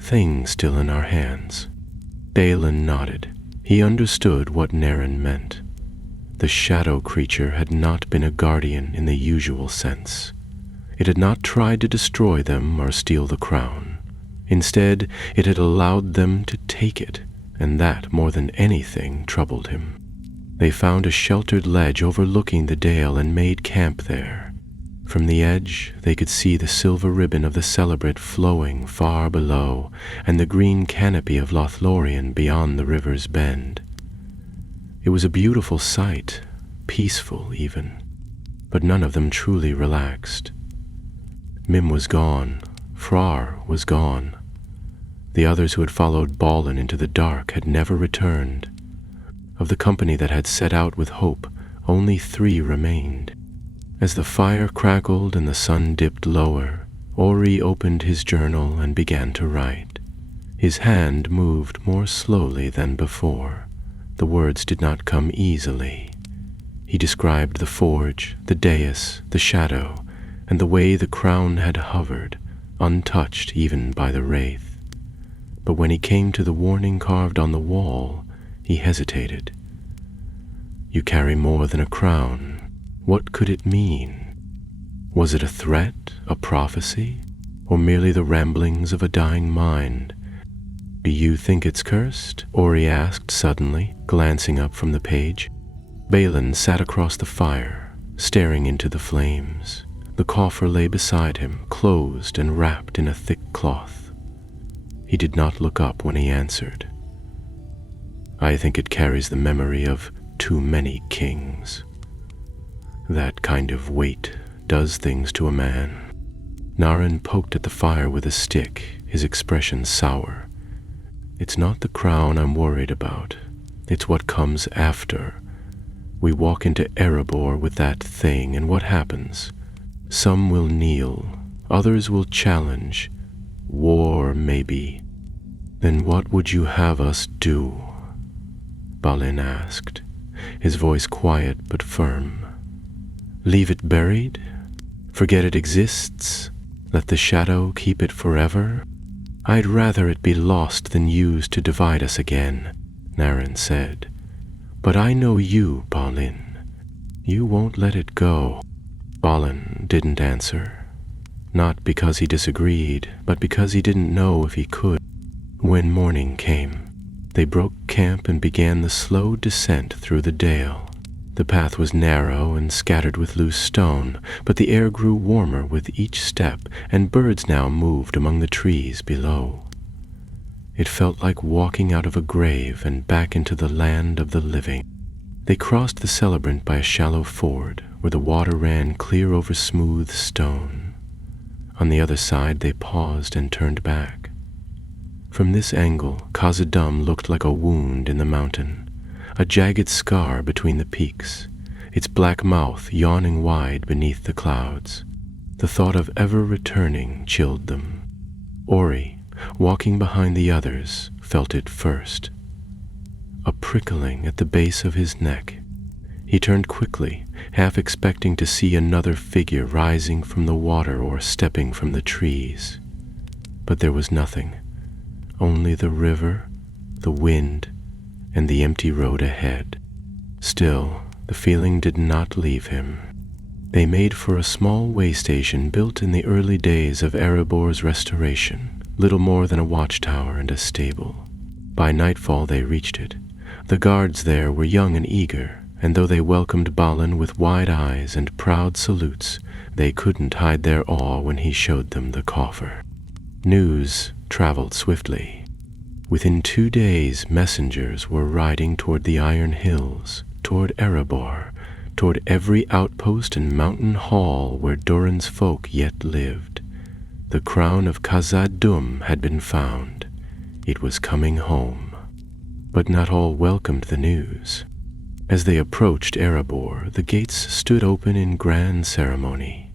thing still in our hands." Balin nodded. He understood what Narin meant. The shadow creature had not been a guardian in the usual sense. It had not tried to destroy them or steal the crown. Instead, it had allowed them to take it, and that more than anything troubled him. They found a sheltered ledge overlooking the dale and made camp there. From the edge, they could see the silver ribbon of the Celebrate flowing far below, and the green canopy of Lothlorien beyond the river's bend. It was a beautiful sight, peaceful even, but none of them truly relaxed. Mim was gone, Frar was gone. The others who had followed Balin into the dark had never returned. Of the company that had set out with hope, only 3 remained. As the fire crackled and the sun dipped lower, Ori opened his journal and began to write. His hand moved more slowly than before. The words did not come easily. He described the forge, the dais, the shadow, and the way the crown had hovered, untouched even by the wraith. But when he came to the warning carved on the wall, he hesitated. "You carry more than a crown. What could it mean? Was it a threat, a prophecy, or merely the ramblings of a dying mind?" "Do you think it's cursed?" Ori asked suddenly, glancing up from the page. Balin sat across the fire, staring into the flames. The coffer lay beside him, closed and wrapped in a thick cloth. He did not look up when he answered. "I think it carries the memory of too many kings. That kind of weight does things to a man." Narin poked at the fire with a stick, his expression sour. "It's not the crown I'm worried about. It's what comes after. We walk into Erebor with that thing, and what happens? Some will kneel, others will challenge. War, maybe. Then what would you have us do?" Balin asked, his voice quiet but firm. "Leave it buried? Forget it exists? Let the shadow keep it forever? I'd rather it be lost than used to divide us again," Narin said. "But I know you, Balin. You won't let it go." Balin didn't answer, not because he disagreed, but because he didn't know if he could. When morning came, they broke camp and began the slow descent through the dale. The path was narrow and scattered with loose stone, but the air grew warmer with each step, and birds now moved among the trees below. It felt like walking out of a grave and back into the land of the living. They crossed the Celebrant by a shallow ford, where the water ran clear over smooth stone. On the other side they paused and turned back. From this angle, Khazad-dûm looked like a wound in the mountain, a jagged scar between the peaks, its black mouth yawning wide beneath the clouds. The thought of ever returning chilled them. Ori, walking behind the others, felt it first. A prickling at the base of his neck. He turned quickly, half expecting to see another figure rising from the water or stepping from the trees. But there was nothing, only the river, the wind, and the empty road ahead. Still, the feeling did not leave him. They made for a small way station built in the early days of Erebor's restoration, little more than a watchtower and a stable. By nightfall they reached it. The guards there were young and eager, and though they welcomed Balin with wide eyes and proud salutes, they couldn't hide their awe when he showed them the coffer. News traveled swiftly. Within 2 days, messengers were riding toward the Iron Hills, toward Erebor, toward every outpost and mountain hall where Durin's folk yet lived. The crown of Khazad-dûm had been found. It was coming home. But not all welcomed the news. As they approached Erebor, the gates stood open in grand ceremony.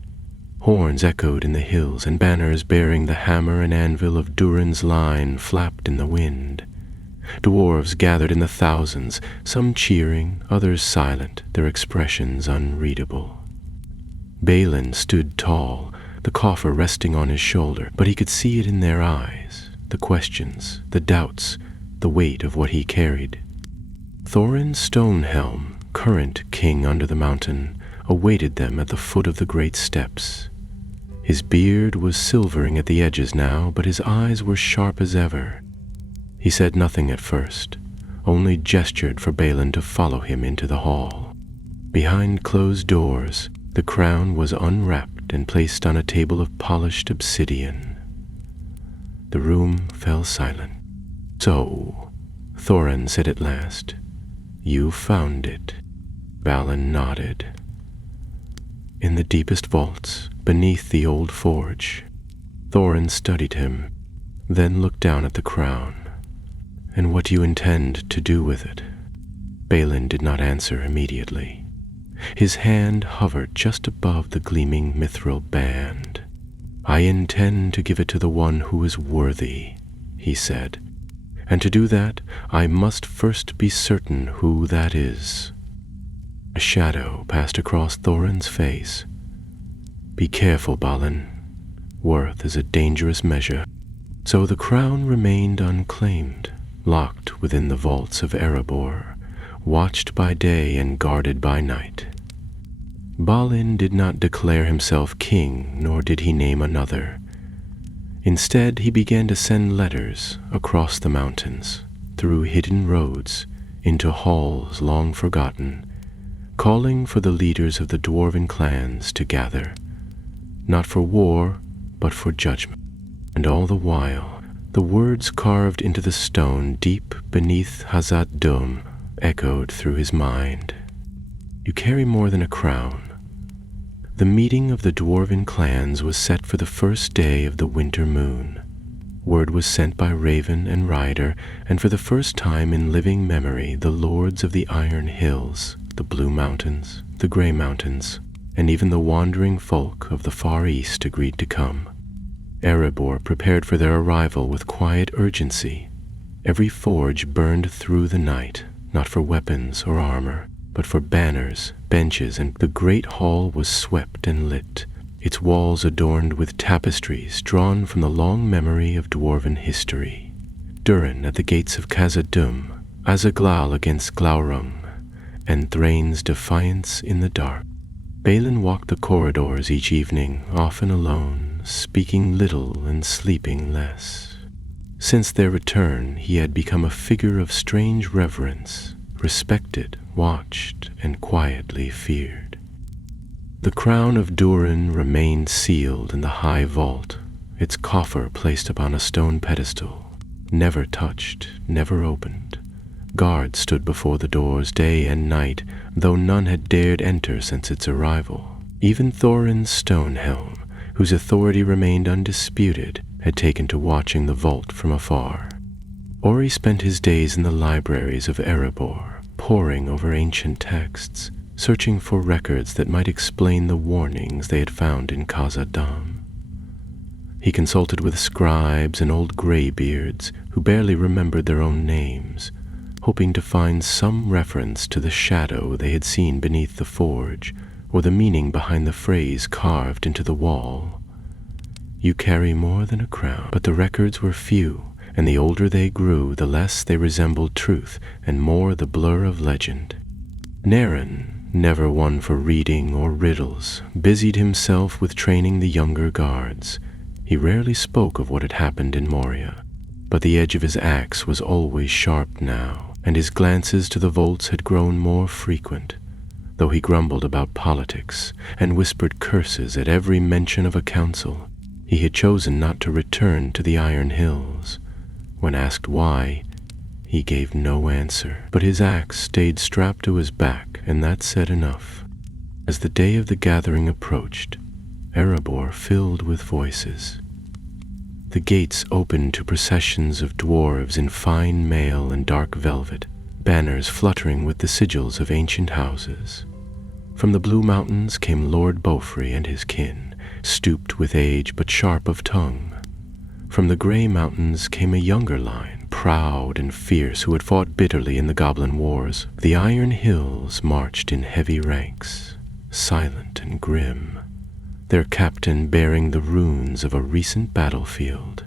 Horns echoed in the hills, and banners bearing the hammer and anvil of Durin's line flapped in the wind. Dwarves gathered in the thousands, some cheering, others silent, their expressions unreadable. Balin stood tall, the coffer resting on his shoulder, but he could see it in their eyes, the questions, the doubts, the weight of what he carried. Thorin Stonehelm, current king under the mountain, awaited them at the foot of the great steps. His beard was silvering at the edges now, but his eyes were sharp as ever. He said nothing at first, only gestured for Balin to follow him into the hall. Behind closed doors, the crown was unwrapped and placed on a table of polished obsidian. The room fell silent. "So," Thorin said at last, "you found it." Balin nodded. "In the deepest vaults, beneath the old forge." Thorin studied him, then looked down at the crown. "And what do you intend to do with it?" Balin did not answer immediately. His hand hovered just above the gleaming mithril band. "I intend to give it to the one who is worthy," he said. "And to do that, I must first be certain who that is." A shadow passed across Thorin's face. "Be careful, Balin. Worth is a dangerous measure." So the crown remained unclaimed, locked within the vaults of Erebor, watched by day and guarded by night. Balin did not declare himself king, nor did he name another. Instead, he began to send letters across the mountains, through hidden roads, into halls long forgotten, calling for the leaders of the dwarven clans to gather, not for war, but for judgment. And all the while, the words carved into the stone deep beneath Khazad-dûm echoed through his mind. "You carry more than a crown." The meeting of the dwarven clans was set for the first day of the winter moon. Word was sent by Raven and Rider, and for the first time in living memory, the lords of the Iron Hills, the Blue Mountains, the Grey Mountains, and even the wandering folk of the Far East agreed to come. Erebor prepared for their arrival with quiet urgency. Every forge burned through the night, not for weapons or armor, but for banners, benches, and the great hall was swept and lit, its walls adorned with tapestries drawn from the long memory of dwarven history. Durin at the gates of Khazad-dûm, Azaglaal against Glaurung, and Thrain's defiance in the dark. Balin walked the corridors each evening, often alone, speaking little and sleeping less. Since their return, he had become a figure of strange reverence, respected, watched, and quietly feared. The crown of Durin remained sealed in the high vault, its coffer placed upon a stone pedestal, never touched, never opened. Guards stood before the doors day and night, though none had dared enter since its arrival. Even Thorin Stonehelm, whose authority remained undisputed, had taken to watching the vault from afar. Ori spent his days in the libraries of Erebor, poring over ancient texts, searching for records that might explain the warnings they had found in Khazad-dûm. He consulted with scribes and old graybeards who barely remembered their own names, hoping to find some reference to the shadow they had seen beneath the forge, or the meaning behind the phrase carved into the wall. "You carry more than a crown." But the records were few, and the older they grew, the less they resembled truth, and more the blur of legend. Naren, never one for reading or riddles, busied himself with training the younger guards. He rarely spoke of what had happened in Moria, but the edge of his axe was always sharp now, and his glances to the vaults had grown more frequent. Though he grumbled about politics and whispered curses at every mention of a council, he had chosen not to return to the Iron Hills. When asked why, he gave no answer, but his axe stayed strapped to his back, and that said enough. As the day of the gathering approached, Erebor filled with voices. The gates opened to processions of dwarves in fine mail and dark velvet, banners fluttering with the sigils of ancient houses. From the Blue Mountains came Lord Beaufry and his kin, stooped with age but sharp of tongue. From the Grey Mountains came a younger line, proud and fierce, who had fought bitterly in the Goblin Wars. The Iron Hills marched in heavy ranks, silent and grim, their captain bearing the runes of a recent battlefield.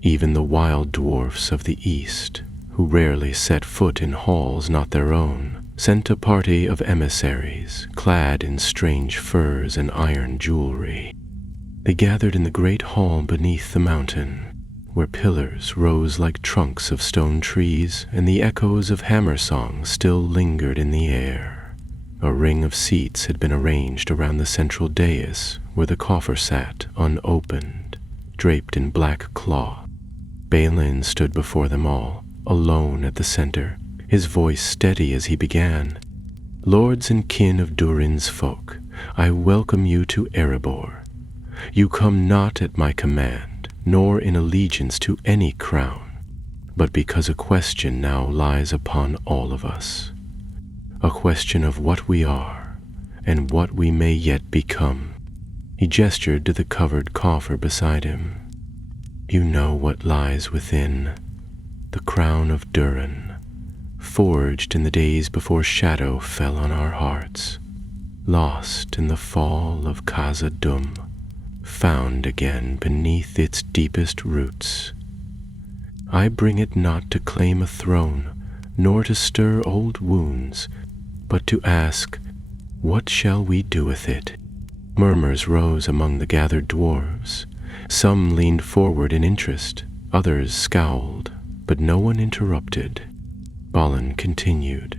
Even the wild dwarfs of the East, who rarely set foot in halls not their own, sent a party of emissaries, clad in strange furs and iron jewelry. They gathered in the great hall beneath the mountain, where pillars rose like trunks of stone trees, and the echoes of hammer songs still lingered in the air. A ring of seats had been arranged around the central dais, where the coffer sat, unopened, draped in black cloth. Balin stood before them all, alone at the center, his voice steady as he began. "Lords and kin of Durin's folk, I welcome you to Erebor. You come not at my command, nor in allegiance to any crown, but because a question now lies upon all of us. A question of what we are, and what we may yet become." He gestured to the covered coffer beside him. "You know what lies within, the crown of Durin, forged in the days before shadow fell on our hearts, lost in the fall of Khazad-dûm, found again beneath its deepest roots. I bring it not to claim a throne, nor to stir old wounds, but to ask, what shall we do with it?" Murmurs rose among the gathered dwarves. Some leaned forward in interest, others scowled, but no one interrupted. Balin continued,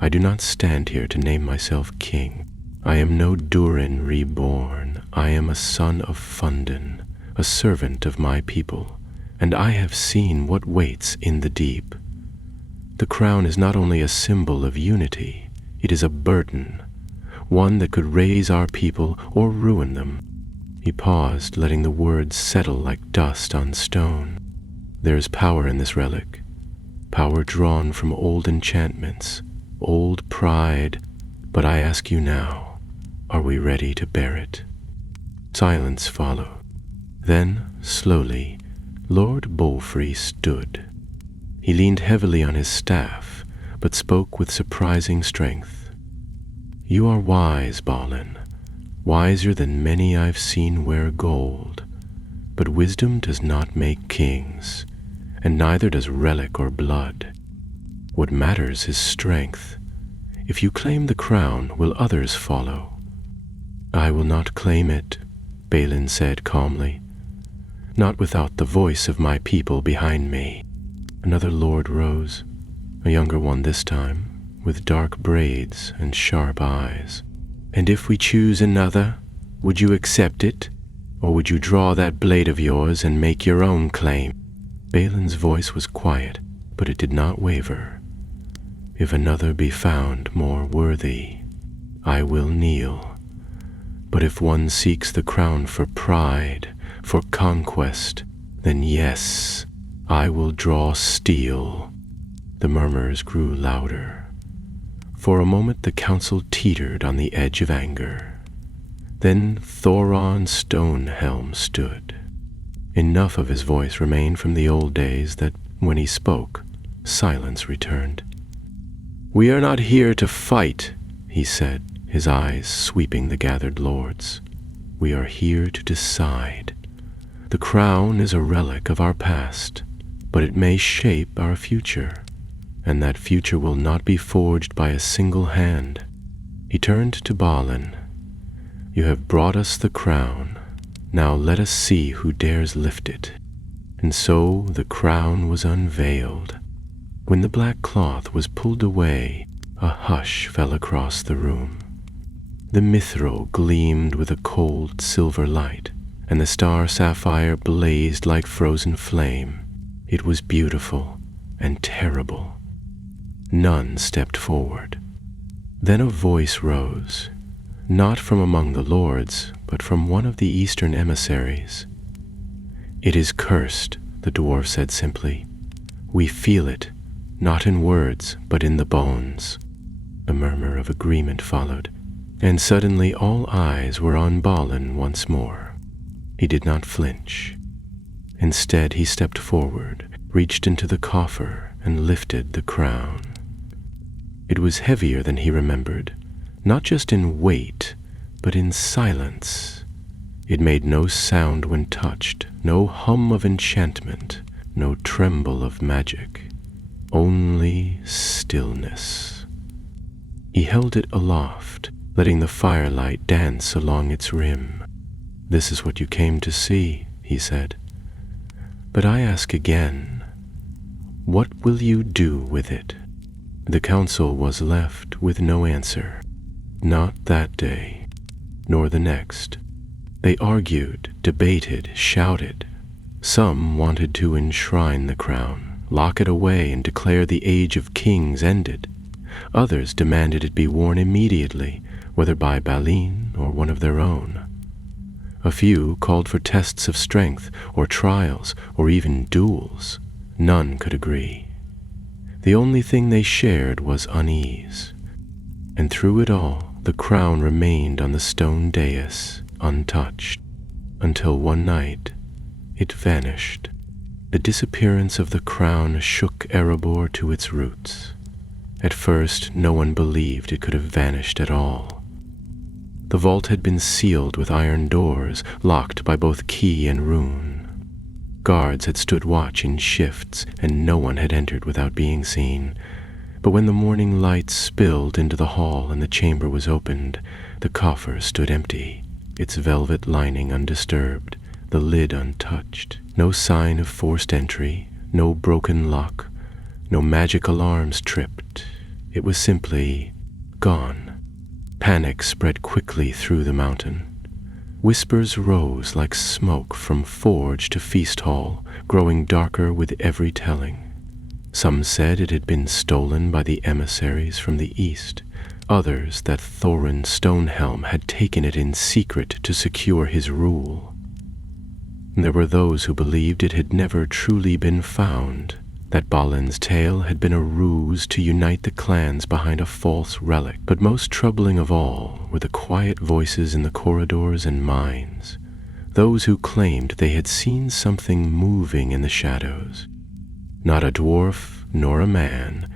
"I do not stand here to name myself king. I am no Durin reborn. I am a son of Fundin, a servant of my people, and I have seen what waits in the deep. The crown is not only a symbol of unity, it is a burden, one that could raise our people or ruin them." He paused, letting the words settle like dust on stone. "There is power in this relic, power drawn from old enchantments, old pride, but I ask you now, are we ready to bear it?" Silence followed. Then, slowly, Lord Beaufry stood. He leaned heavily on his staff, but spoke with surprising strength. "You are wise, Balin, wiser than many I've seen wear gold, but wisdom does not make kings, and neither does relic or blood. What matters is strength. If you claim the crown, will others follow?" "I will not claim it," Balin said calmly, "not without the voice of my people behind me." Another lord rose, a younger one this time, with dark braids and sharp eyes. "And if we choose another, would you accept it, or would you draw that blade of yours and make your own claim?" Balin's voice was quiet, but it did not waver. "If another be found more worthy, I will kneel. But if one seeks the crown for pride, for conquest, then yes, I will draw steel." The murmurs grew louder. For a moment the council teetered on the edge of anger. Then Thoron Stonehelm stood. Enough of his voice remained from the old days that, when he spoke, silence returned. "We are not here to fight," he said, his eyes sweeping the gathered lords. "We are here to decide. The crown is a relic of our past, but it may shape our future, and that future will not be forged by a single hand. He turned to Balin. "You have brought us the crown. Now let us see who dares lift it." And so the crown was unveiled. When the black cloth was pulled away, a hush fell across the room. The mithril gleamed with a cold silver light, and the star sapphire blazed like frozen flame. It was beautiful and terrible. None stepped forward. Then a voice rose, not from among the lords, but from one of the eastern emissaries. "It is cursed," the dwarf said simply. "We feel it, not in words, but in the bones." A murmur of agreement followed, and suddenly all eyes were on Balin once more. He did not flinch. Instead, he stepped forward, reached into the coffer, and lifted the crown. It was heavier than he remembered, not just in weight, but in silence. It made no sound when touched, no hum of enchantment, no tremble of magic, only stillness. He held it aloft, letting the firelight dance along its rim. "This is what you came to see," he said. "But I ask again, what will you do with it?" The council was left with no answer. Not that day, nor the next. They argued, debated, shouted. Some wanted to enshrine the crown, lock it away, and declare the age of kings ended. Others demanded it be worn immediately, whether by Balin or one of their own. A few called for tests of strength, or trials, or even duels. None could agree. The only thing they shared was unease. And through it all, the crown remained on the stone dais, untouched, until one night it vanished. The disappearance of the crown shook Erebor to its roots. At first, no one believed it could have vanished at all. The vault had been sealed with iron doors, locked by both key and rune. Guards had stood watch in shifts, and no one had entered without being seen. But when the morning light spilled into the hall and the chamber was opened, the coffer stood empty, its velvet lining undisturbed, the lid untouched. No sign of forced entry, no broken lock, no magic alarms tripped. It was simply gone. Panic spread quickly through the mountain. Whispers rose like smoke from forge to feast hall, growing darker with every telling. Some said it had been stolen by the emissaries from the east. Others that Thorin Stonehelm had taken it in secret to secure his rule. There were those who believed it had never truly been found, that Balin's tale had been a ruse to unite the clans behind a false relic. But most troubling of all were the quiet voices in the corridors and mines, those who claimed they had seen something moving in the shadows. Not a dwarf nor a man,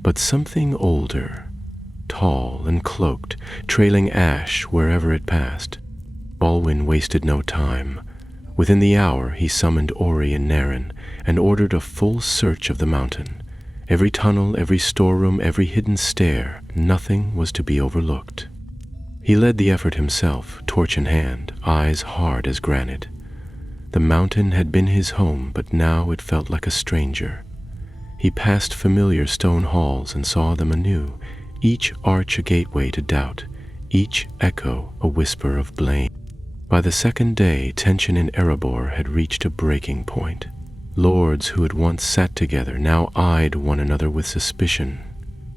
but something older, tall and cloaked, trailing ash wherever it passed. Balwin wasted no time. Within the hour he summoned Ori and Naren and ordered a full search of the mountain. Every tunnel, every storeroom, every hidden stair, nothing was to be overlooked. He led the effort himself, torch in hand, eyes hard as granite. The mountain had been his home, but now it felt like a stranger. He passed familiar stone halls and saw them anew, each arch a gateway to doubt, each echo a whisper of blame. By the second day, tension in Erebor had reached a breaking point. Lords who had once sat together now eyed one another with suspicion.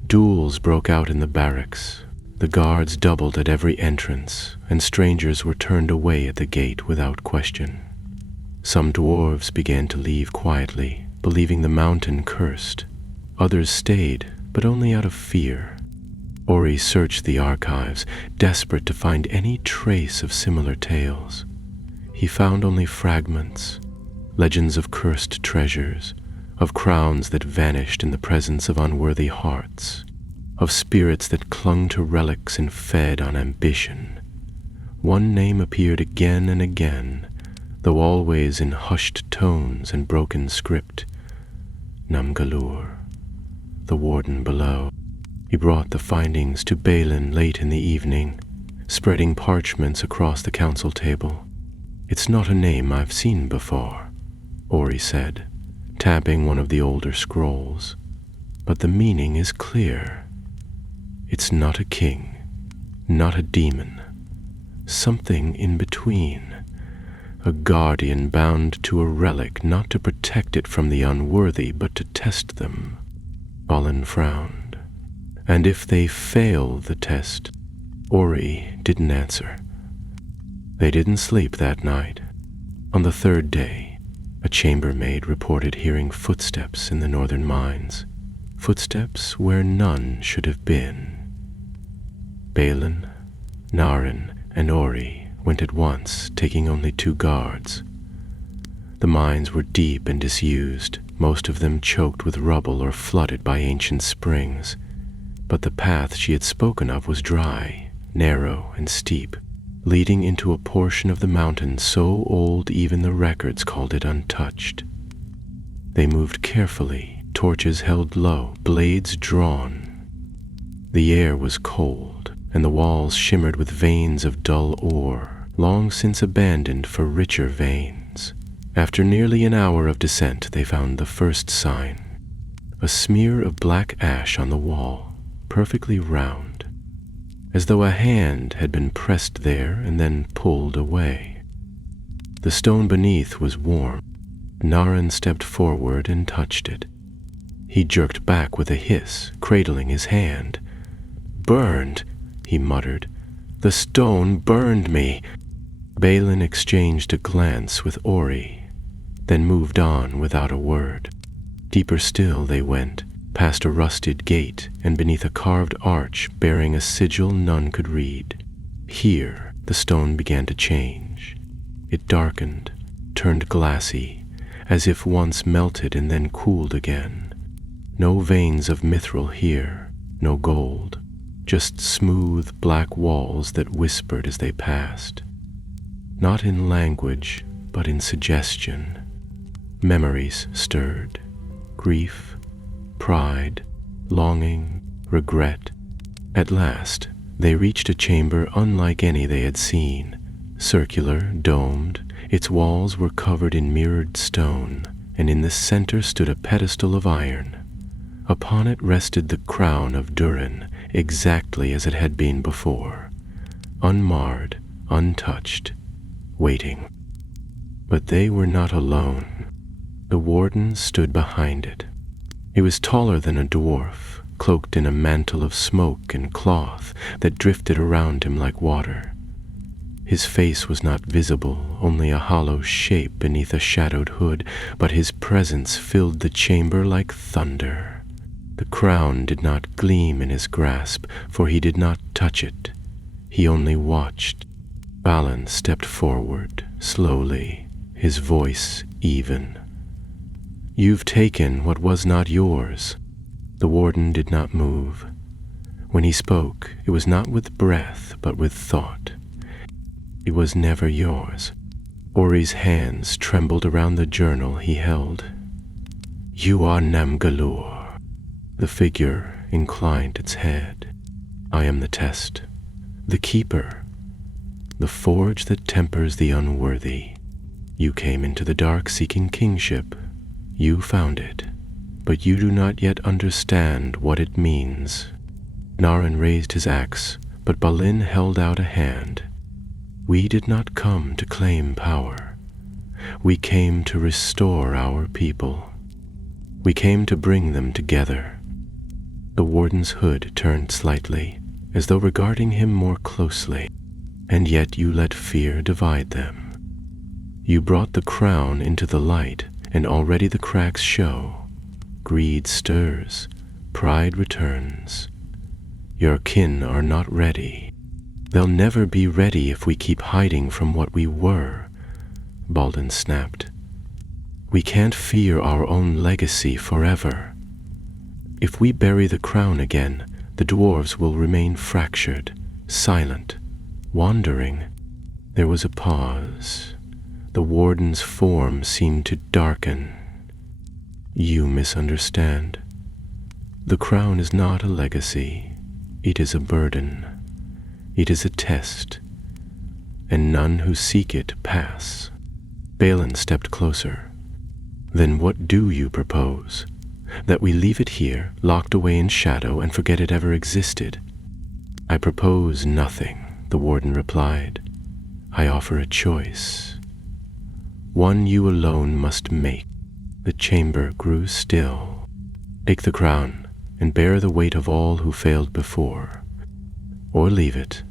Duels broke out in the barracks. The guards doubled at every entrance, and strangers were turned away at the gate without question. Some dwarves began to leave quietly, believing the mountain cursed. Others stayed, but only out of fear. Ori searched the archives, desperate to find any trace of similar tales. He found only fragments, legends of cursed treasures, of crowns that vanished in the presence of unworthy hearts, of spirits that clung to relics and fed on ambition. One name appeared again and again, though always in hushed tones and broken script: Namgalur, the warden below. He brought the findings to Balin late in the evening, spreading parchments across the council table. "It's not a name I've seen before," Ori said, tapping one of the older scrolls. "But the meaning is clear. It's not a king, not a demon. Something in between. A guardian bound to a relic, not to protect it from the unworthy, but to test them." Balin frowned. "And if they fail the test?" Ori didn't answer. They didn't sleep that night. On the third day, a chambermaid reported hearing footsteps in the northern mines, footsteps where none should have been. Balin, Narin, and Ori went at once, taking only 2 guards. The mines were deep and disused, most of them choked with rubble or flooded by ancient springs. But the path she had spoken of was dry, narrow, and steep, leading into a portion of the mountain so old even the records called it untouched. They moved carefully, torches held low, blades drawn. The air was cold, and the walls shimmered with veins of dull ore, long since abandoned for richer veins. After nearly an hour of descent, they found the first sign, a smear of black ash on the wall, perfectly round, as though a hand had been pressed there and then pulled away. The stone beneath was warm. Narin stepped forward and touched it. He jerked back with a hiss, cradling his hand. "Burned," he muttered. "The stone burned me." Balin exchanged a glance with Ori, then moved on without a word. Deeper still they went, past a rusted gate and beneath a carved arch bearing a sigil none could read. Here the stone began to change. It darkened, turned glassy, as if once melted and then cooled again. No veins of mithril here, no gold, just smooth black walls that whispered as they passed. Not in language, but in suggestion. Memories stirred, grief, pride, longing, regret. At last, they reached a chamber unlike any they had seen. Circular, domed, its walls were covered in mirrored stone, and in the center stood a pedestal of iron. Upon it rested the crown of Durin, exactly as it had been before, unmarred, untouched, waiting. But they were not alone. The warden stood behind it. He was taller than a dwarf, cloaked in a mantle of smoke and cloth that drifted around him like water. His face was not visible, only a hollow shape beneath a shadowed hood, but his presence filled the chamber like thunder. The crown did not gleam in his grasp, for he did not touch it. He only watched. Balin stepped forward, slowly, his voice even. "You've taken what was not yours." The warden did not move. When he spoke, it was not with breath, but with thought. "It was never yours." Ori's hands trembled around the journal he held. "You are Namgalur." The figure inclined its head. "I am the test, the keeper, the forge that tempers the unworthy. You came into the dark seeking kingship. You found it, but you do not yet understand what it means." Narin raised his axe, but Balin held out a hand. "We did not come to claim power. We came to restore our people. We came to bring them together." The warden's hood turned slightly, as though regarding him more closely. "And yet you let fear divide them. You brought the crown into the light, and already the cracks show. Greed stirs, pride returns. Your kin are not ready. They'll never be ready if we keep hiding from what we were." Balin snapped. "We can't fear our own legacy forever. If we bury the crown again, the dwarves will remain fractured, silent, wandering." There was a pause. The warden's form seemed to darken. "You misunderstand. The crown is not a legacy, it is a burden. It is a test, and none who seek it pass. Balin stepped closer. Then what do you propose? That we leave it here, locked away in shadow, and forget it ever existed? I propose nothing, the warden replied. I offer a choice. One you alone must make. The chamber grew still. Take the crown, and bear the weight of all who failed before. Or leave it,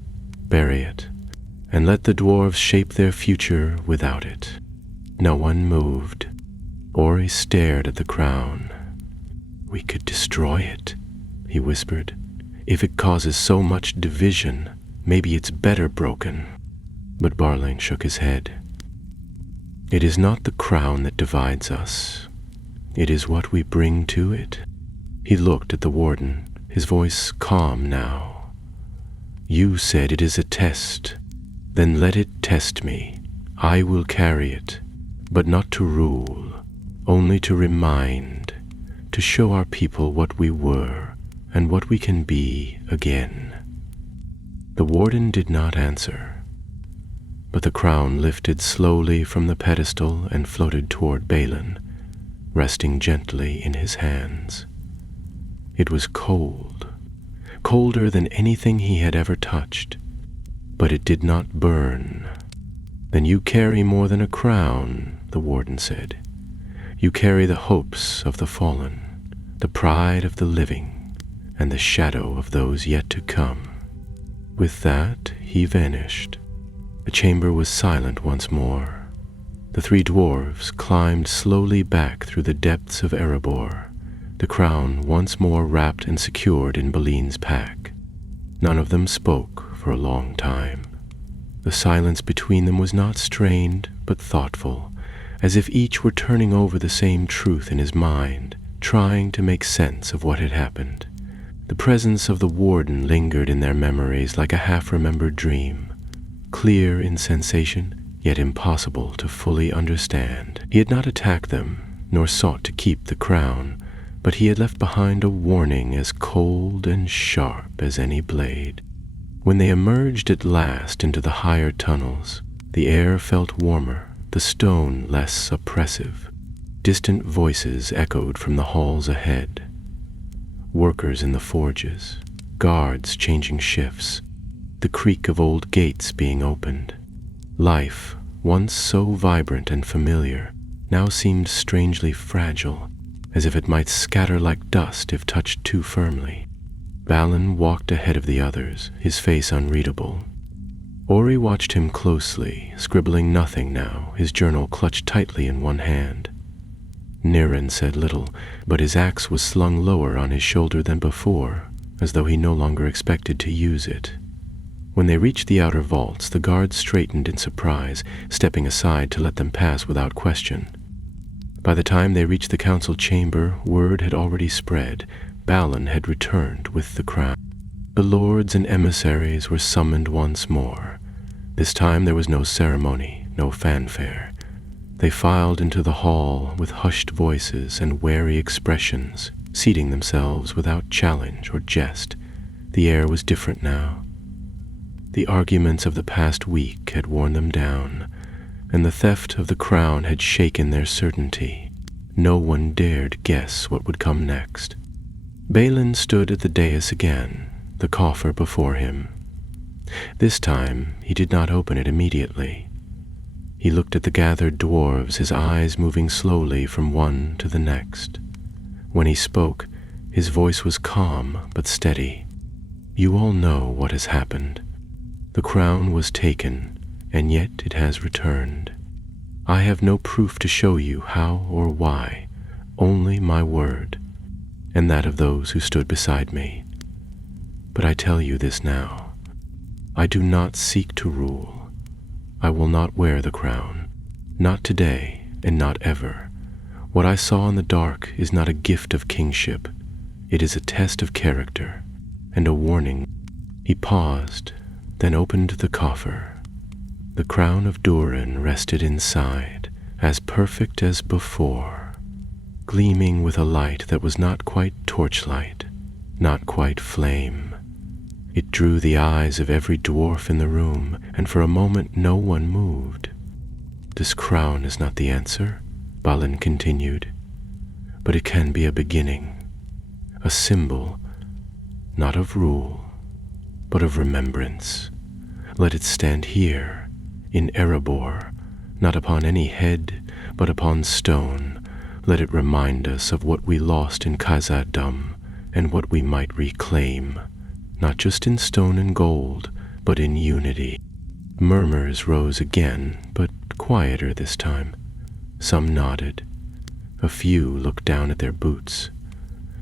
bury it, and let the dwarves shape their future without it. No one moved. Ori stared at the crown. We could destroy it, he whispered. If it causes so much division, maybe it's better broken. But Barling shook his head. It is not the crown that divides us. It is what we bring to it. He looked at the warden, his voice calm now. You said it is a test. Then let it test me. I will carry it, but not to rule, only to remind, to show our people what we were and what we can be again. The warden did not answer, but the crown lifted slowly from the pedestal and floated toward Balin, resting gently in his hands. It was cold, colder than anything he had ever touched, but it did not burn. Then you carry more than a crown, the warden said. You carry the hopes of the fallen, the pride of the living, and the shadow of those yet to come. With that, he vanished. The chamber was silent once more. The three dwarves climbed slowly back through the depths of Erebor, the crown once more wrapped and secured in Balin's pack. None of them spoke for a long time. The silence between them was not strained, but thoughtful, as if each were turning over the same truth in his mind, trying to make sense of what had happened. The presence of the warden lingered in their memories like a half-remembered dream, clear in sensation, yet impossible to fully understand. He had not attacked them, nor sought to keep the crown, but he had left behind a warning as cold and sharp as any blade. When they emerged at last into the higher tunnels, the air felt warmer, the stone less oppressive. Distant voices echoed from the halls ahead. Workers in the forges, guards changing shifts, the creak of old gates being opened. Life, once so vibrant and familiar, now seemed strangely fragile, as if it might scatter like dust if touched too firmly. Balin walked ahead of the others, his face unreadable. Ori watched him closely, scribbling nothing now, his journal clutched tightly in one hand. Niren said little, but his axe was slung lower on his shoulder than before, as though he no longer expected to use it. When they reached the outer vaults, the guards straightened in surprise, stepping aside to let them pass without question. By the time they reached the council chamber, word had already spread. Balin had returned with the crown. The lords and emissaries were summoned once more. This time there was no ceremony, no fanfare. They filed into the hall with hushed voices and wary expressions, seating themselves without challenge or jest. The air was different now. The arguments of the past week had worn them down, and the theft of the crown had shaken their certainty. No one dared guess what would come next. Balin stood at the dais again, the coffer before him. This time he did not open it immediately. He looked at the gathered dwarves, his eyes moving slowly from one to the next. When he spoke, his voice was calm but steady. You all know what has happened. The crown was taken, and yet it has returned. I have no proof to show you how or why, only my word, and that of those who stood beside me. But I tell you this now. I do not seek to rule. I will not wear the crown, not today and not ever. What I saw in the dark is not a gift of kingship. It is a test of character and a warning. He paused, then opened the coffer. The crown of Durin rested inside, as perfect as before, gleaming with a light that was not quite torchlight, not quite flame. It drew the eyes of every dwarf in the room, and for a moment no one moved. "This crown is not the answer," Balin continued, "but it can be a beginning, a symbol, not of rule, but of remembrance. Let it stand here, in Erebor, not upon any head, but upon stone. Let it remind us of what we lost in Khazad-dûm, and what we might reclaim, not just in stone and gold, but in unity." Murmurs rose again, but quieter this time. Some nodded. A few looked down at their boots.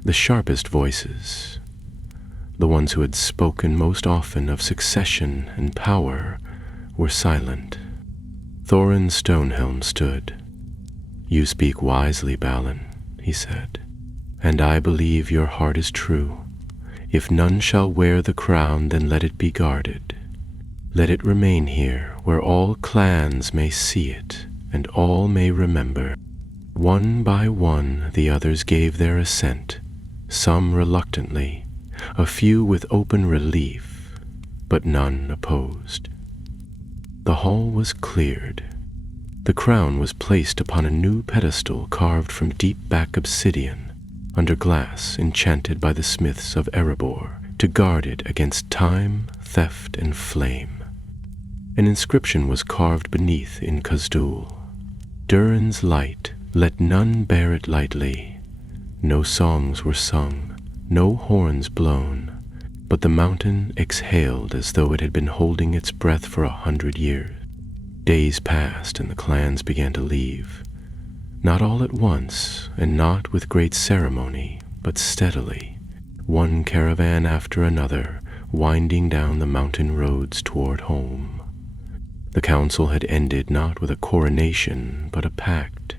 The sharpest voices, the ones who had spoken most often of succession and power, were silent. Thorin Stonehelm stood. "You speak wisely, Balin," he said, "and I believe your heart is true. If none shall wear the crown, then let it be guarded. Let it remain here, where all clans may see it, and all may remember." One by one the others gave their assent, some reluctantly, a few with open relief, but none opposed. The hall was cleared. The crown was placed upon a new pedestal carved from deep-back obsidian, under glass enchanted by the smiths of Erebor, to guard it against time, theft, and flame. An inscription was carved beneath in Khazad-dûm: "Durin's light, let none bear it lightly." No songs were sung, no horns blown, but the mountain exhaled as though it had been holding its breath for 100 years. Days passed and the clans began to leave, not all at once and not with great ceremony, but steadily, one caravan after another, winding down the mountain roads toward home. The council had ended not with a coronation, but a pact,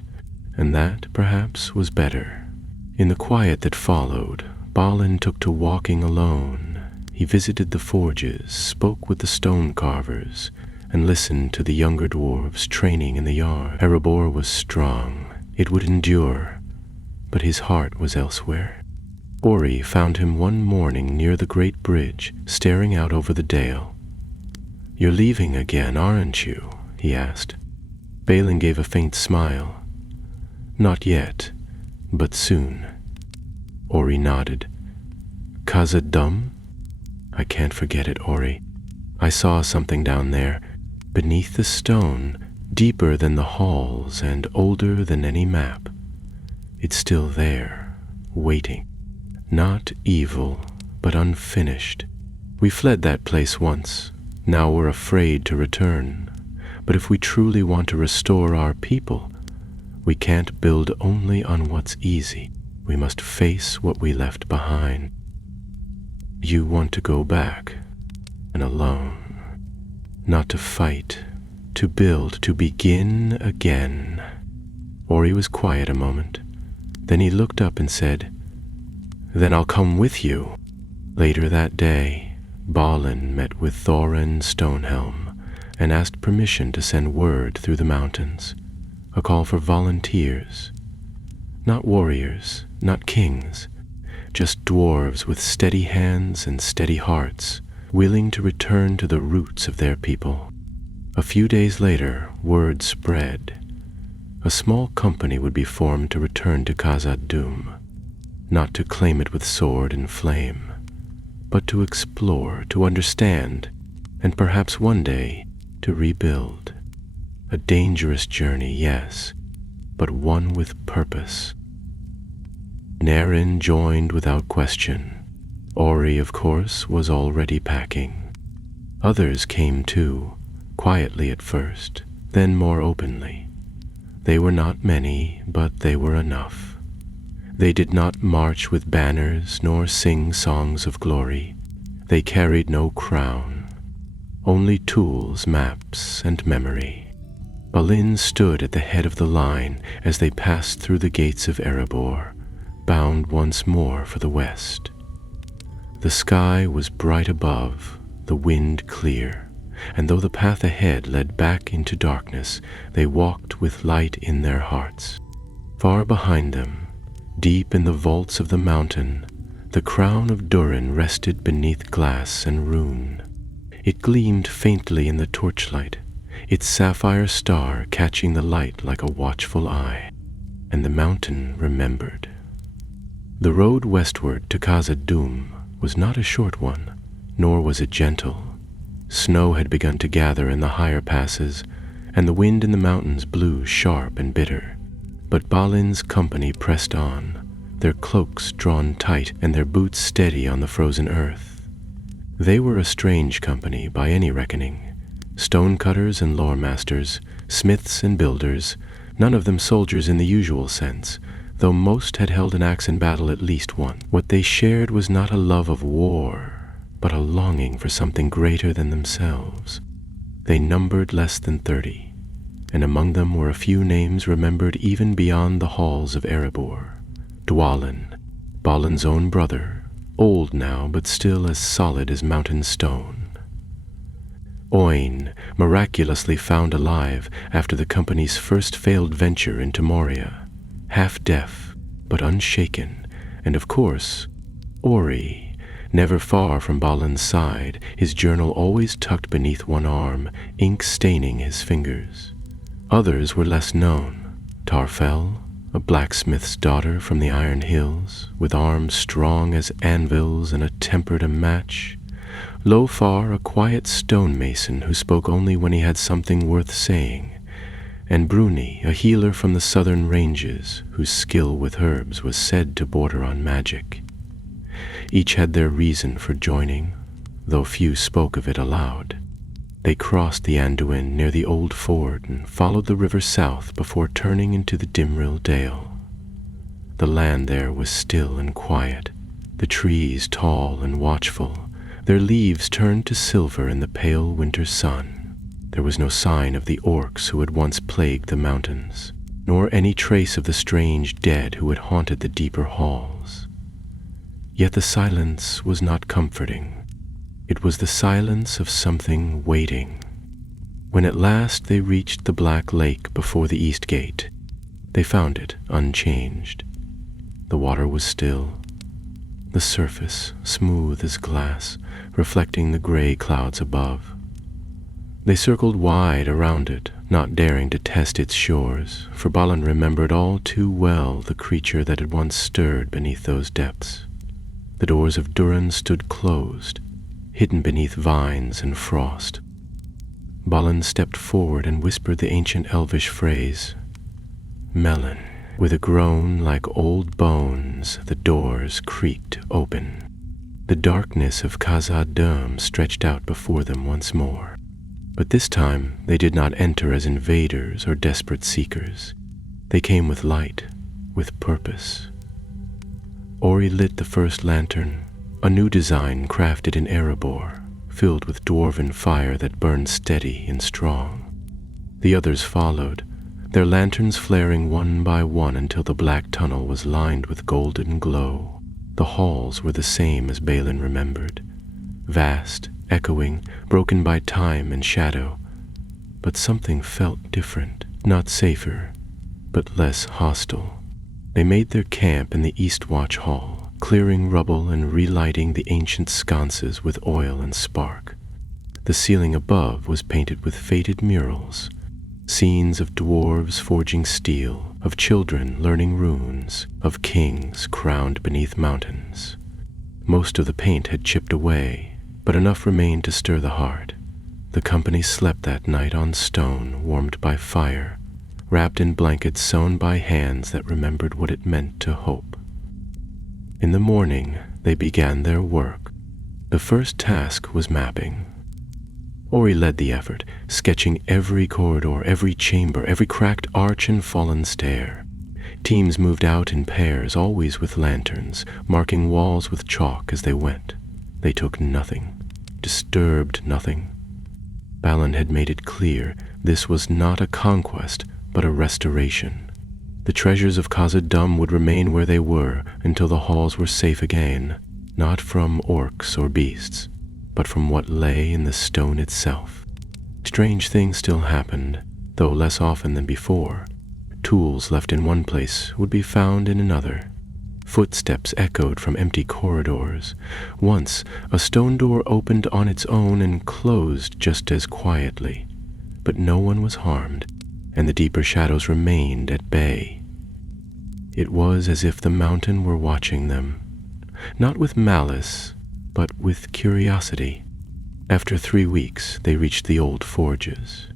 and that, perhaps, was better. In the quiet that followed, Balin took to walking alone. He visited the forges, spoke with the stone carvers, and listened to the younger dwarves training in the yard. Erebor was strong. It would endure, but his heart was elsewhere. Ori found him one morning near the great bridge, staring out over the dale. "You're leaving again, aren't you?" he asked. Balin gave a faint smile. "Not yet, but soon." Ori nodded. "Khazad-dûm?" "I can't forget it, Ori. I saw something down there, beneath the stone, deeper than the halls and older than any map. It's still there, waiting. Not evil, but unfinished. We fled that place once. Now we're afraid to return. But if we truly want to restore our people, we can't build only on what's easy. We must face what we left behind." "You want to go back, and alone. Not to fight, to build, to begin again." Ori was quiet a moment. Then he looked up and said, "Then I'll come with you." Later that day, Balin met with Thorin Stonehelm and asked permission to send word through the mountains, a call for volunteers. Not warriors, not kings, just dwarves with steady hands and steady hearts, willing to return to the roots of their people. A few days later, word spread. A small company would be formed to return to Khazad-dûm, not to claim it with sword and flame, but to explore, to understand, and perhaps one day to rebuild. A dangerous journey, yes, but one with purpose. Naren joined without question. Ori, of course, was already packing. Others came too, quietly at first, then more openly. They were not many, but they were enough. They did not march with banners nor sing songs of glory. They carried no crown, only tools, maps, and memory. Balin stood at the head of the line as they passed through the gates of Erebor, bound once more for the west. The sky was bright above, the wind clear, and though the path ahead led back into darkness, they walked with light in their hearts. Far behind them, Deep in the vaults of the mountain, the crown of Durin rested beneath glass and rune. It gleamed faintly in the torchlight, its sapphire star catching the light like a watchful eye, and the mountain remembered. The road westward to Khazad-dûm was not a short one, nor was it gentle. Snow had begun to gather in the higher passes, and the wind in the mountains blew sharp and bitter. But Balin's company pressed on, their cloaks drawn tight and their boots steady on the frozen earth. They were a strange company by any reckoning. Stonecutters and lore masters, smiths and builders, none of them soldiers in the usual sense, though most had held an axe in battle at least once. What they shared was not a love of war, but a longing for something greater than themselves. They numbered less than 30, and among them were a few names remembered even beyond the halls of Erebor. Dwalin, Balin's own brother, old now but still as solid as mountain stone. Oin, miraculously found alive after the company's first failed venture into Moria, half deaf but unshaken, and of course, Ori, never far from Balin's side, his journal always tucked beneath one arm, ink staining his fingers. Others were less known. Tarfel, a blacksmith's daughter from the Iron Hills, with arms strong as anvils and a temper to match. Lofar, a quiet stonemason who spoke only when he had something worth saying. And Bruni, a healer from the southern ranges, whose skill with herbs was said to border on magic. Each had their reason for joining, though few spoke of it aloud. They crossed the Anduin near the old ford and followed the river south before turning into the Dimril Dale. The land there was still and quiet, the trees tall and watchful, their leaves turned to silver in the pale winter sun. There was no sign of the orcs who had once plagued the mountains, nor any trace of the strange dead who had haunted the deeper halls. Yet the silence was not comforting. It was the silence of something waiting. When at last they reached the black lake before the east gate, they found it unchanged. The water was still, the surface smooth as glass, reflecting the gray clouds above. They circled wide around it, not daring to test its shores, for Balin remembered all too well the creature that had once stirred beneath those depths. The doors of Durin stood closed, hidden beneath vines and frost. Balin stepped forward and whispered the ancient elvish phrase, "Melon." With a groan like old bones, the doors creaked open. The darkness of Khazad-dûm stretched out before them once more. But this time they did not enter as invaders or desperate seekers. They came with light, with purpose. Ori lit the first lantern, a new design crafted in Erebor, filled with dwarven fire that burned steady and strong. The others followed, their lanterns flaring one by one until the black tunnel was lined with golden glow. The halls were the same as Balin remembered, vast, echoing, broken by time and shadow. But something felt different, not safer, but less hostile. They made their camp in the East Watch Hall, clearing rubble and relighting the ancient sconces with oil and spark. The ceiling above was painted with faded murals, scenes of dwarves forging steel, of children learning runes, of kings crowned beneath mountains. Most of the paint had chipped away, but enough remained to stir the heart. The company slept that night on stone warmed by fire, wrapped in blankets sewn by hands that remembered what it meant to hope. In the morning, they began their work. The first task was mapping. Ori led the effort, sketching every corridor, every chamber, every cracked arch and fallen stair. Teams moved out in pairs, always with lanterns, marking walls with chalk as they went. They took nothing, disturbed nothing. Balin had made it clear this was not a conquest, but a restoration. The treasures of Khazad-dûm would remain where they were until the halls were safe again, not from orcs or beasts, but from what lay in the stone itself. Strange things still happened, though less often than before. Tools left in one place would be found in another. Footsteps echoed from empty corridors. Once, a stone door opened on its own and closed just as quietly. But no one was harmed, and the deeper shadows remained at bay. It was as if the mountain were watching them, not with malice, but with curiosity. After 3 weeks, they reached the old forges.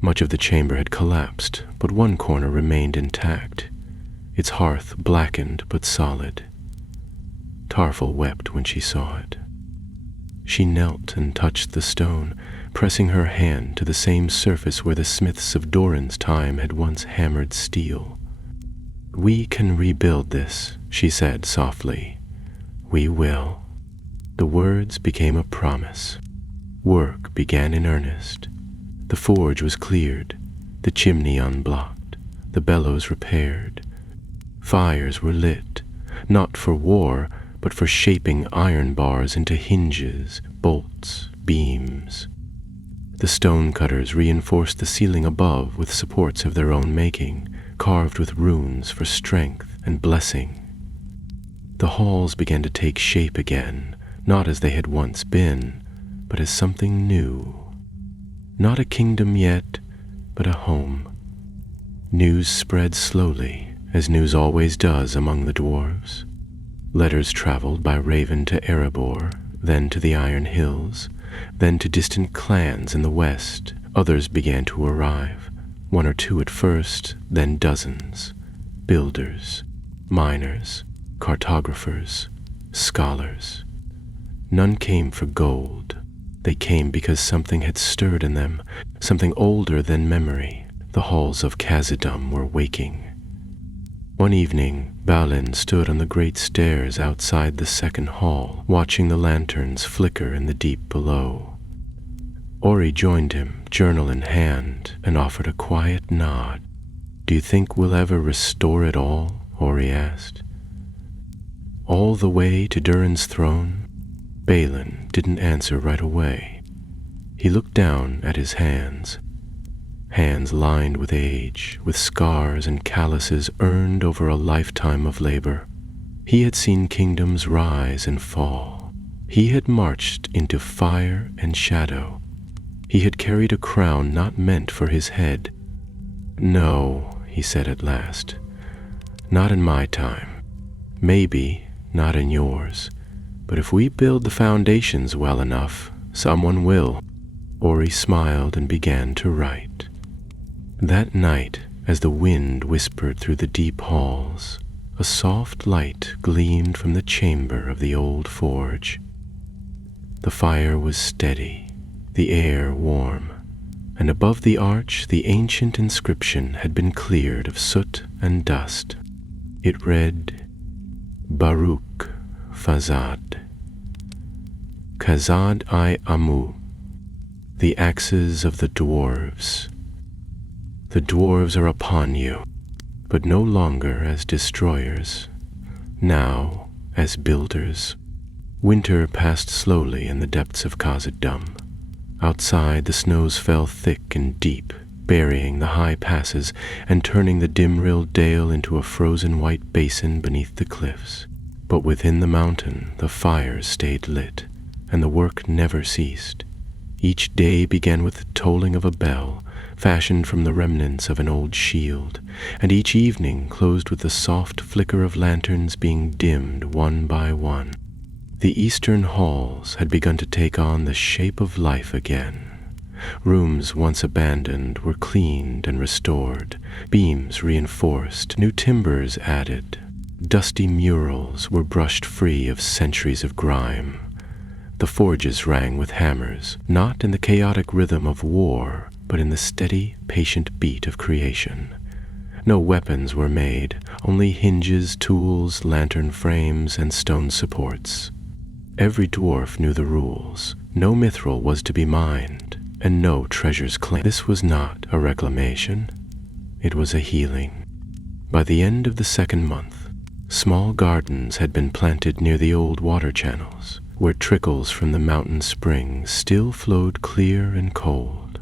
Much of the chamber had collapsed, but one corner remained intact, its hearth blackened but solid. Tarful wept when she saw it. She knelt and touched the stone, pressing her hand to the same surface where the smiths of Doran's time had once hammered steel. "We can rebuild this," she said softly. "We will." The words became a promise. Work began in earnest. The forge was cleared, the chimney unblocked, the bellows repaired. Fires were lit, not for war, but for shaping iron bars into hinges, bolts, beams. The stone cutters reinforced the ceiling above with supports of their own making, carved with runes for strength and blessing. The halls began to take shape again, not as they had once been, but as something new. Not a kingdom yet, but a home. News spread slowly, as news always does among the dwarves. Letters traveled by raven to Erebor, then to the Iron Hills, then to distant clans in the west. Others began to arrive, 1 or 2 at first, then dozens. Builders, miners, cartographers, scholars. None came for gold. They came because something had stirred in them, something older than memory. The halls of Khazad-dûm were waking. One evening, Balin stood on the great stairs outside the second hall, watching the lanterns flicker in the deep below. Ori joined him, journal in hand, and offered a quiet nod. "Do you think we'll ever restore it all?" Ori asked. "All the way to Durin's throne?" Balin didn't answer right away. He looked down at his hands. Hands lined with age, with scars and calluses earned over a lifetime of labor. He had seen kingdoms rise and fall. He had marched into fire and shadow. He had carried a crown not meant for his head. "No," he said at last, "not in my time. Maybe not in yours. But if we build the foundations well enough, someone will." Ori smiled and began to write. That night, as the wind whispered through the deep halls, a soft light gleamed from the chamber of the old forge. The fire was steady, the air warm, and above the arch the ancient inscription had been cleared of soot and dust. It read, "Baruch Fazad, Khazad-i-Amu, the axes of the dwarves. The dwarves are upon you, but no longer as destroyers, now as builders." Winter passed slowly in the depths of Khazad-dûm. Outside, the snows fell thick and deep, burying the high passes and turning the dim-rilled dale into a frozen white basin beneath the cliffs. But within the mountain, the fires stayed lit, and the work never ceased. Each day began with the tolling of a bell, fashioned from the remnants of an old shield, and each evening closed with the soft flicker of lanterns being dimmed one by one. The eastern halls had begun to take on the shape of life again. Rooms once abandoned were cleaned and restored, beams reinforced, new timbers added. Dusty murals were brushed free of centuries of grime. The forges rang with hammers, not in the chaotic rhythm of war, but in the steady, patient beat of creation. No weapons were made, only hinges, tools, lantern frames, and stone supports. Every dwarf knew the rules. No mithril was to be mined, and no treasures claimed. This was not a reclamation. It was a healing. By the end of the second month, small gardens had been planted near the old water channels, where trickles from the mountain springs still flowed clear and cold.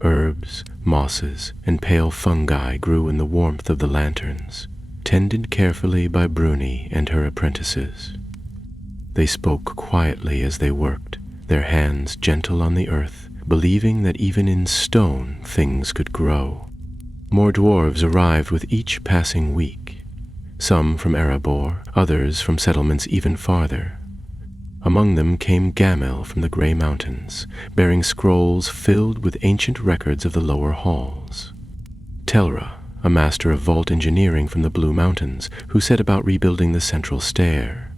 Herbs, mosses, and pale fungi grew in the warmth of the lanterns. tended carefully by Bruni and her apprentices. They spoke quietly as they worked, their hands gentle on the earth, believing that even in stone things could grow. More dwarves arrived with each passing week, some from Erebor, others from settlements even farther. Among them came Gamel from the Grey Mountains, bearing scrolls filled with ancient records of the lower halls. Telra, a master of vault engineering from the Blue Mountains, who set about rebuilding the central stair.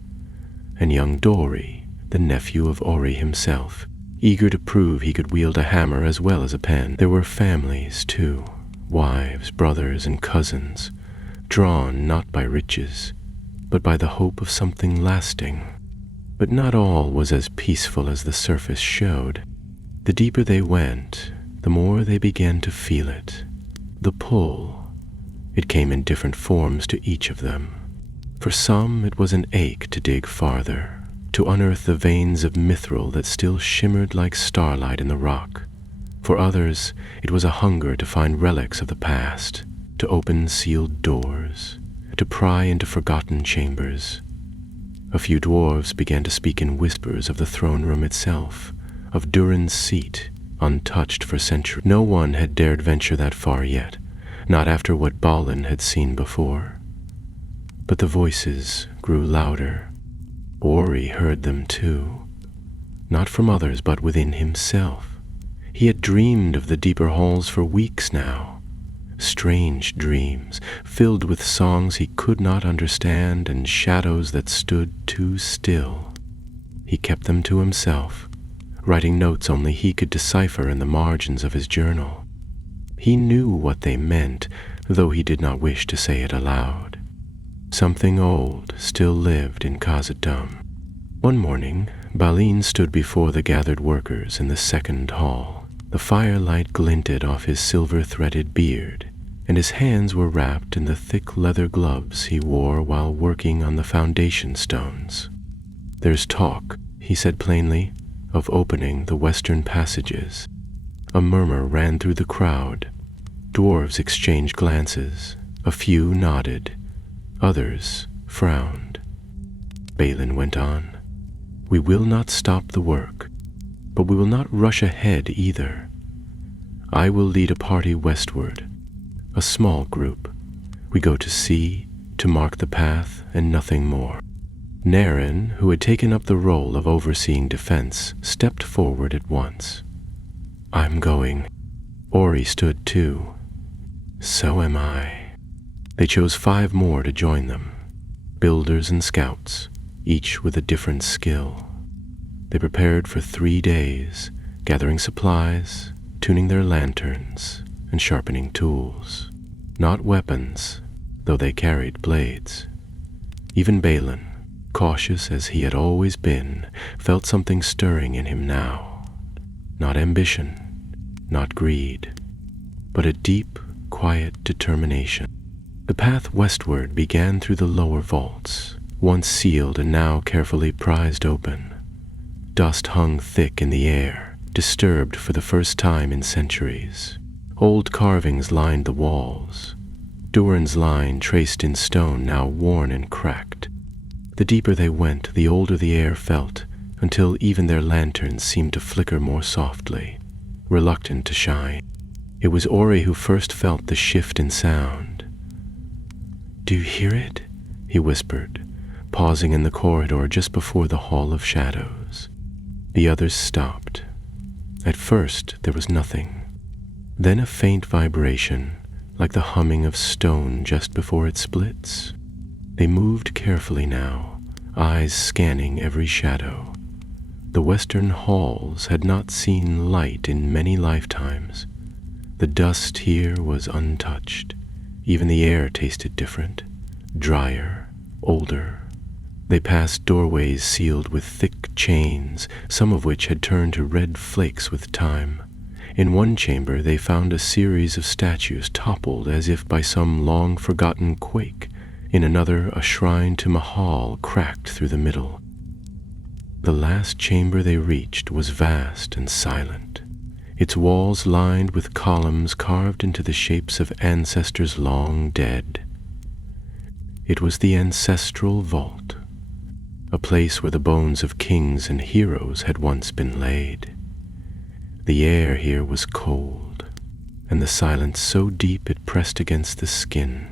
And young Dori, the nephew of Ori himself, eager to prove he could wield a hammer as well as a pen. There were families, too, wives, brothers, and cousins, drawn not by riches, but by the hope of something lasting. But not all was as peaceful as the surface showed. The deeper they went, the more they began to feel it. The pull. It came in different forms to each of them. For some, it was an ache to dig farther, to unearth the veins of mithril that still shimmered like starlight in the rock. For others, it was a hunger to find relics of the past, to open sealed doors, to pry into forgotten chambers. A few dwarves began to speak in whispers of the throne room itself, of Durin's seat, untouched for centuries. No one had dared venture that far yet, not after what Balin had seen before. But the voices grew louder. Ori heard them too, not from others but within himself. He had dreamed of the deeper halls for weeks now. Strange dreams, filled with songs he could not understand and shadows that stood too still. He kept them to himself, writing notes only he could decipher in the margins of his journal. He knew what they meant, though he did not wish to say it aloud. Something old still lived in Khazad-dûm. One morning, Balin stood before the gathered workers in the second hall. The firelight glinted off his silver-threaded beard, and his hands were wrapped in the thick leather gloves he wore while working on the foundation stones. "There's talk," he said plainly, "of opening the western passages." A murmur ran through the crowd. Dwarves exchanged glances. A few nodded. Others frowned. Balin went on. "We will not stop the work, but we will not rush ahead either. I will lead a party westward, a small group. We go to sea, to mark the path, and nothing more." Naren, who had taken up the role of overseeing defense, stepped forward at once. "I'm going." Ori stood too. "So am I." They chose 5 more to join them, builders and scouts, each with a different skill. They prepared for 3 days, gathering supplies, tuning their lanterns, and sharpening tools. Not weapons, though they carried blades. Even Balin, cautious as he had always been, felt something stirring in him now. Not ambition, not greed, but a deep, quiet determination. The path westward began through the lower vaults, once sealed and now carefully prized open. Dust hung thick in the air, disturbed for the first time in centuries. Old carvings lined the walls. Durin's line traced in stone, now worn and cracked. The deeper they went, the older the air felt, until even their lanterns seemed to flicker more softly, reluctant to shine. It was Ori who first felt the shift in sound. "Do you hear it?" he whispered, pausing in the corridor just before the Hall of Shadows. The others stopped. At first, there was nothing. Then a faint vibration, like the humming of stone just before it splits. They moved carefully now, eyes scanning every shadow. The western halls had not seen light in many lifetimes. The dust here was untouched. Even the air tasted different, drier, older. They passed doorways sealed with thick chains, some of which had turned to red flakes with time. In one chamber they found a series of statues toppled as if by some long-forgotten quake. In another, a shrine to Mahal cracked through the middle. The last chamber they reached was vast and silent, its walls lined with columns carved into the shapes of ancestors long dead. It was the ancestral vault, a place where the bones of kings and heroes had once been laid. The air here was cold, and the silence so deep it pressed against the skin.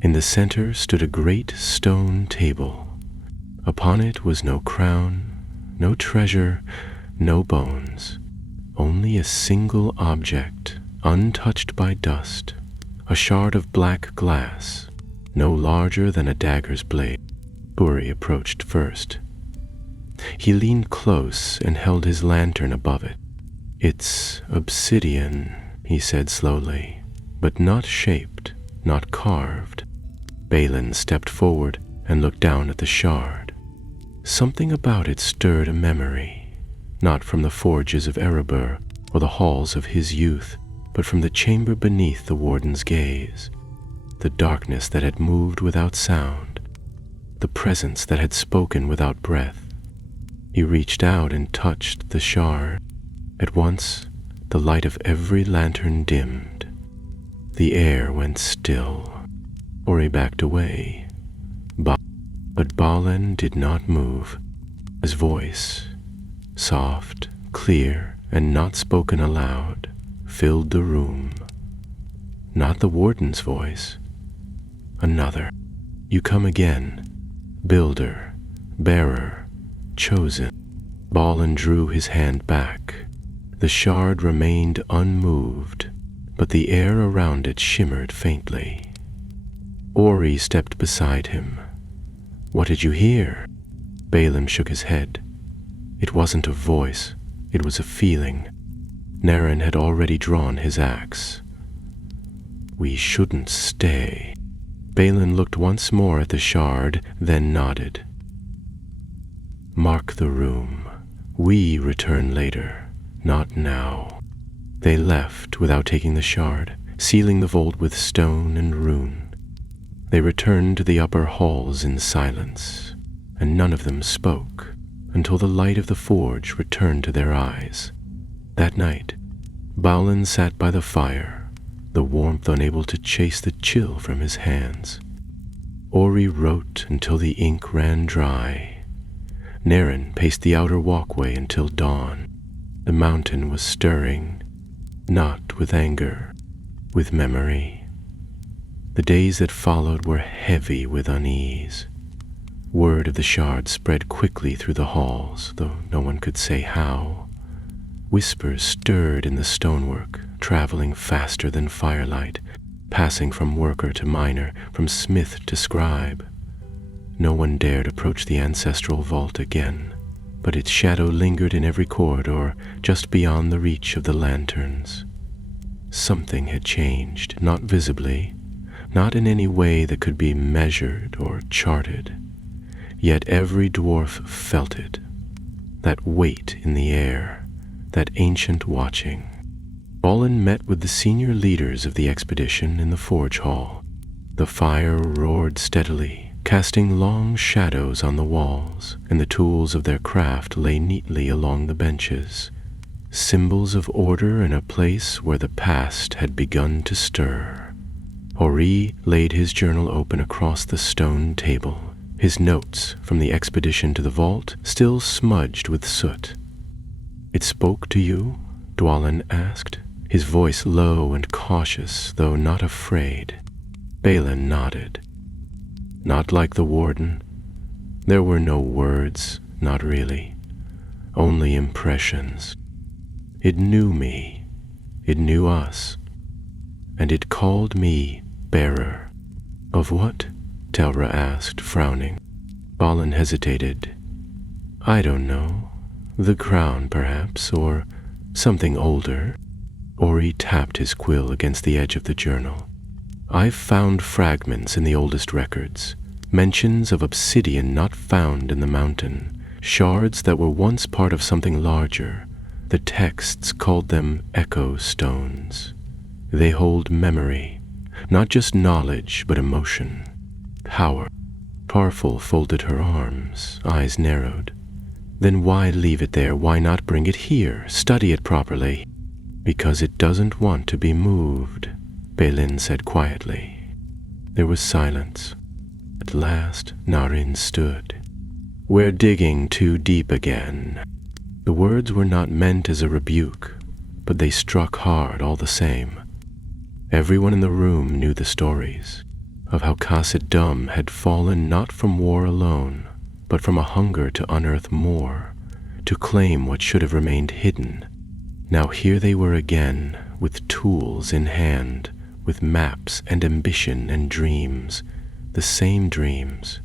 In the center stood a great stone table. Upon it was no crown, no treasure, no bones, only a single object, untouched by dust, a shard of black glass, no larger than a dagger's blade. Uri approached first. He leaned close and held his lantern above it. "It's obsidian," he said slowly, "but not shaped, not carved." Balin stepped forward and looked down at the shard. Something about it stirred a memory, not from the forges of Erebor or the halls of his youth, but from the chamber beneath the warden's gaze, the darkness that had moved without sound, the presence that had spoken without breath. He reached out and touched the shard. At once, the light of every lantern dimmed. The air went still. Uri backed away, but Balin did not move. His voice, soft, clear, and not spoken aloud, filled the room. Not the warden's voice. Another. "You come again, builder, bearer, chosen." Balin drew his hand back. The shard remained unmoved, but the air around it shimmered faintly. Uri stepped beside him. "What did you hear?" Balin shook his head. It wasn't a voice, it was a feeling. Naren had already drawn his axe. "We shouldn't stay." Balin looked once more at the shard, then nodded. "Mark the room. We return later, not now." They left without taking the shard, sealing the vault with stone and rune. They returned to the upper halls in silence, and none of them spoke until the light of the forge returned to their eyes. That night, Balin sat by the fire, the warmth unable to chase the chill from his hands. Uri wrote until the ink ran dry. Naren paced the outer walkway until dawn. The mountain was stirring, not with anger, with memory. The days that followed were heavy with unease. Word of the shard spread quickly through the halls, though no one could say how. Whispers stirred in the stonework, traveling faster than firelight, passing from worker to miner, from smith to scribe. No one dared approach the ancestral vault again, but its shadow lingered in every corridor, just beyond the reach of the lanterns. Something had changed, not visibly, not in any way that could be measured or charted. Yet every dwarf felt it, that weight in the air, that ancient watching. Balin met with the senior leaders of the expedition in the forge hall. The fire roared steadily, casting long shadows on the walls, and the tools of their craft lay neatly along the benches, symbols of order in a place where the past had begun to stir. Uri laid his journal open across the stone table, his notes from the expedition to the vault still smudged with soot. "It spoke to you?" Dwalin asked, his voice low and cautious, though not afraid. Balin nodded. "Not like the warden. There were no words, not really. Only impressions. It knew me. It knew us. And it called me bearer." "Of what?" Telra asked, frowning. Balin hesitated. "I don't know. The crown, perhaps, or something older." Uri tapped his quill against the edge of the journal. "I've found fragments in the oldest records, mentions of obsidian not found in the mountain, shards that were once part of something larger. The texts called them echo stones. They hold memory, not just knowledge, but emotion, power." Parful folded her arms, eyes narrowed. "Then why leave it there? Why not bring it here, study it properly?" "Because it doesn't want to be moved," Balin said quietly. There was silence. At last Narin stood. "We're digging too deep again." The words were not meant as a rebuke, but they struck hard all the same. Everyone in the room knew the stories of how Khazad-dûm had fallen not from war alone, but from a hunger to unearth more, to claim what should have remained hidden. Now here they were again, with tools in hand, with maps and ambition and dreams, the same dreams,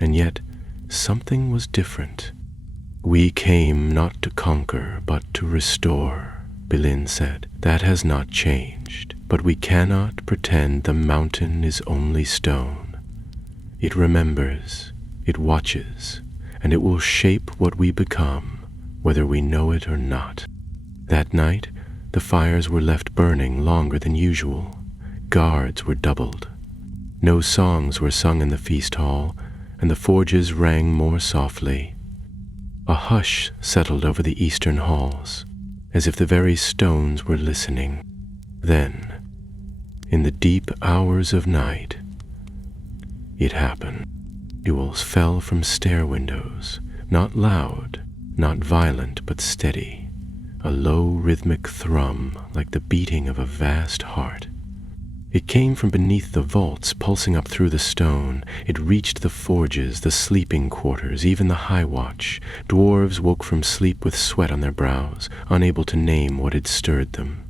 and yet something was different. "We came not to conquer, but to restore," Bilin said. "That has not changed, but we cannot pretend the mountain is only stone. It remembers, it watches, and it will shape what we become, whether we know it or not." That night, the fires were left burning longer than usual. Guards were doubled. No songs were sung in the feast hall, and the forges rang more softly. A hush settled over the eastern halls, as if the very stones were listening. Then, in the deep hours of night, it happened. Jewels fell from stair windows, not loud, not violent, but steady, a low rhythmic thrum like the beating of a vast heart. It came from beneath the vaults, pulsing up through the stone. It reached the forges, the sleeping quarters, even the high watch. Dwarves woke from sleep with sweat on their brows, unable to name what had stirred them.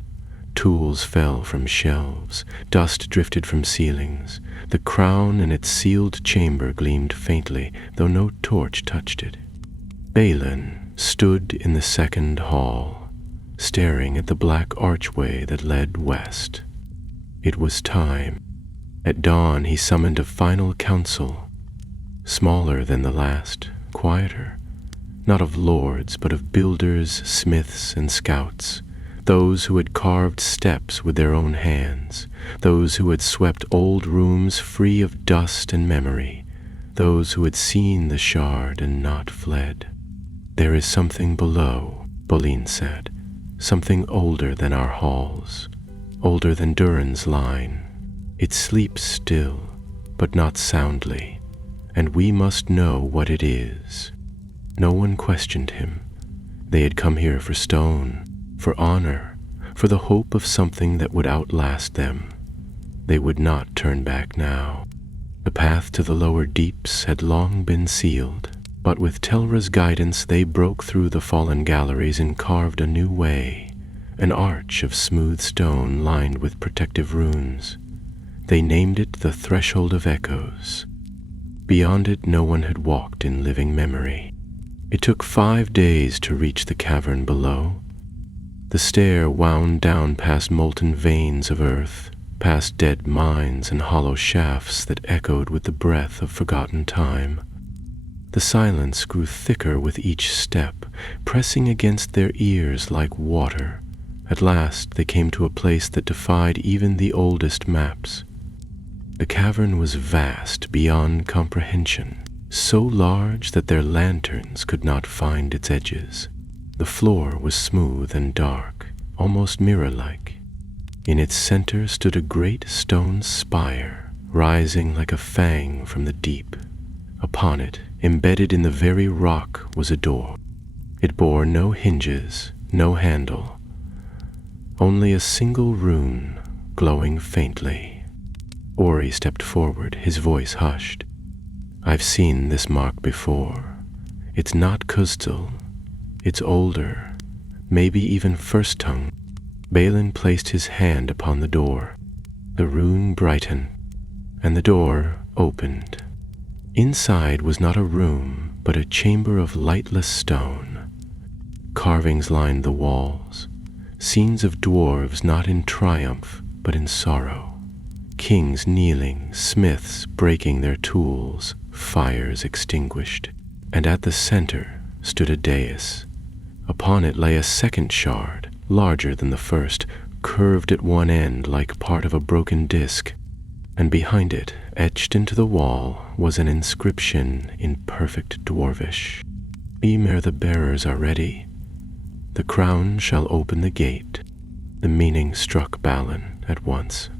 Tools fell from shelves, dust drifted from ceilings. The crown in its sealed chamber gleamed faintly, though no torch touched it. Balin stood in the second hall, staring at the black archway that led west. It was time. At dawn he summoned a final council, smaller than the last, quieter, not of lords, but of builders, smiths, and scouts, those who had carved steps with their own hands, those who had swept old rooms free of dust and memory, those who had seen the shard and not fled. "There is something below," Bolin said, "something older than our halls, older than Durin's line. It sleeps still, but not soundly, and we must know what it is." No one questioned him. They had come here for stone, for honor, for the hope of something that would outlast them. They would not turn back now. The path to the lower deeps had long been sealed, but with Telra's guidance they broke through the fallen galleries and carved a new way, an arch of smooth stone lined with protective runes. They named it the Threshold of Echoes. Beyond it no one had walked in living memory. It took 5 days to reach the cavern below. The stair wound down past molten veins of earth, past dead mines and hollow shafts that echoed with the breath of forgotten time. The silence grew thicker with each step, pressing against their ears like water. At last they came to a place that defied even the oldest maps. The cavern was vast beyond comprehension, so large that their lanterns could not find its edges. The floor was smooth and dark, almost mirror-like. In its center stood a great stone spire, rising like a fang from the deep. Upon it, embedded in the very rock, was a door. It bore no hinges, no handle, only a single rune glowing faintly. Ori stepped forward, his voice hushed. "I've seen this mark before. It's not Khazad-dûm. It's older, maybe even first tongue." Balin placed his hand upon the door. The rune brightened, and the door opened. Inside was not a room, but a chamber of lightless stone. Carvings lined the walls, scenes of dwarves not in triumph, but in sorrow. Kings kneeling, smiths breaking their tools, fires extinguished. And at the center stood a dais. Upon it lay a second shard, larger than the first, curved at one end like part of a broken disc. And behind it, etched into the wall, was an inscription in perfect dwarvish. "Ymir the bearers are ready. The crown shall open the gate." The meaning struck Balin at once.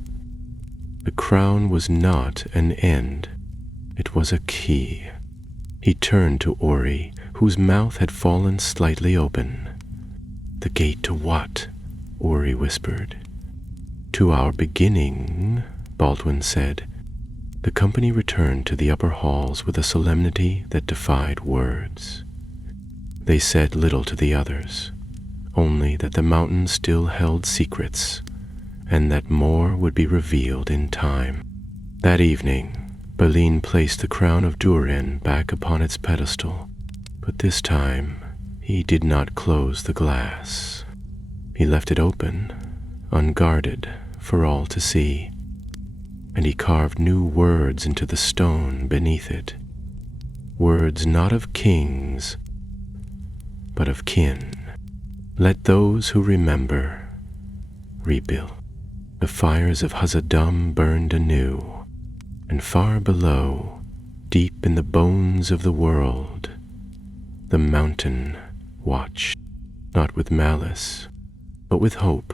The crown was not an end. It was a key. He turned to Ori, whose mouth had fallen slightly open. "The gate to what?" Ori whispered. "To our beginning," Baldwin said. The company returned to the upper halls with a solemnity that defied words. They said little to the others, only that the mountain still held secrets, and that more would be revealed in time. That evening, Balin placed the crown of Durin back upon its pedestal, but this time he did not close the glass. He left it open, unguarded, for all to see, and he carved new words into the stone beneath it. Words not of kings, but of kin. Let those who remember rebuild. The fires of Khazad-dûm burned anew, and far below, deep in the bones of the world, the mountain watched, not with malice, but with hope.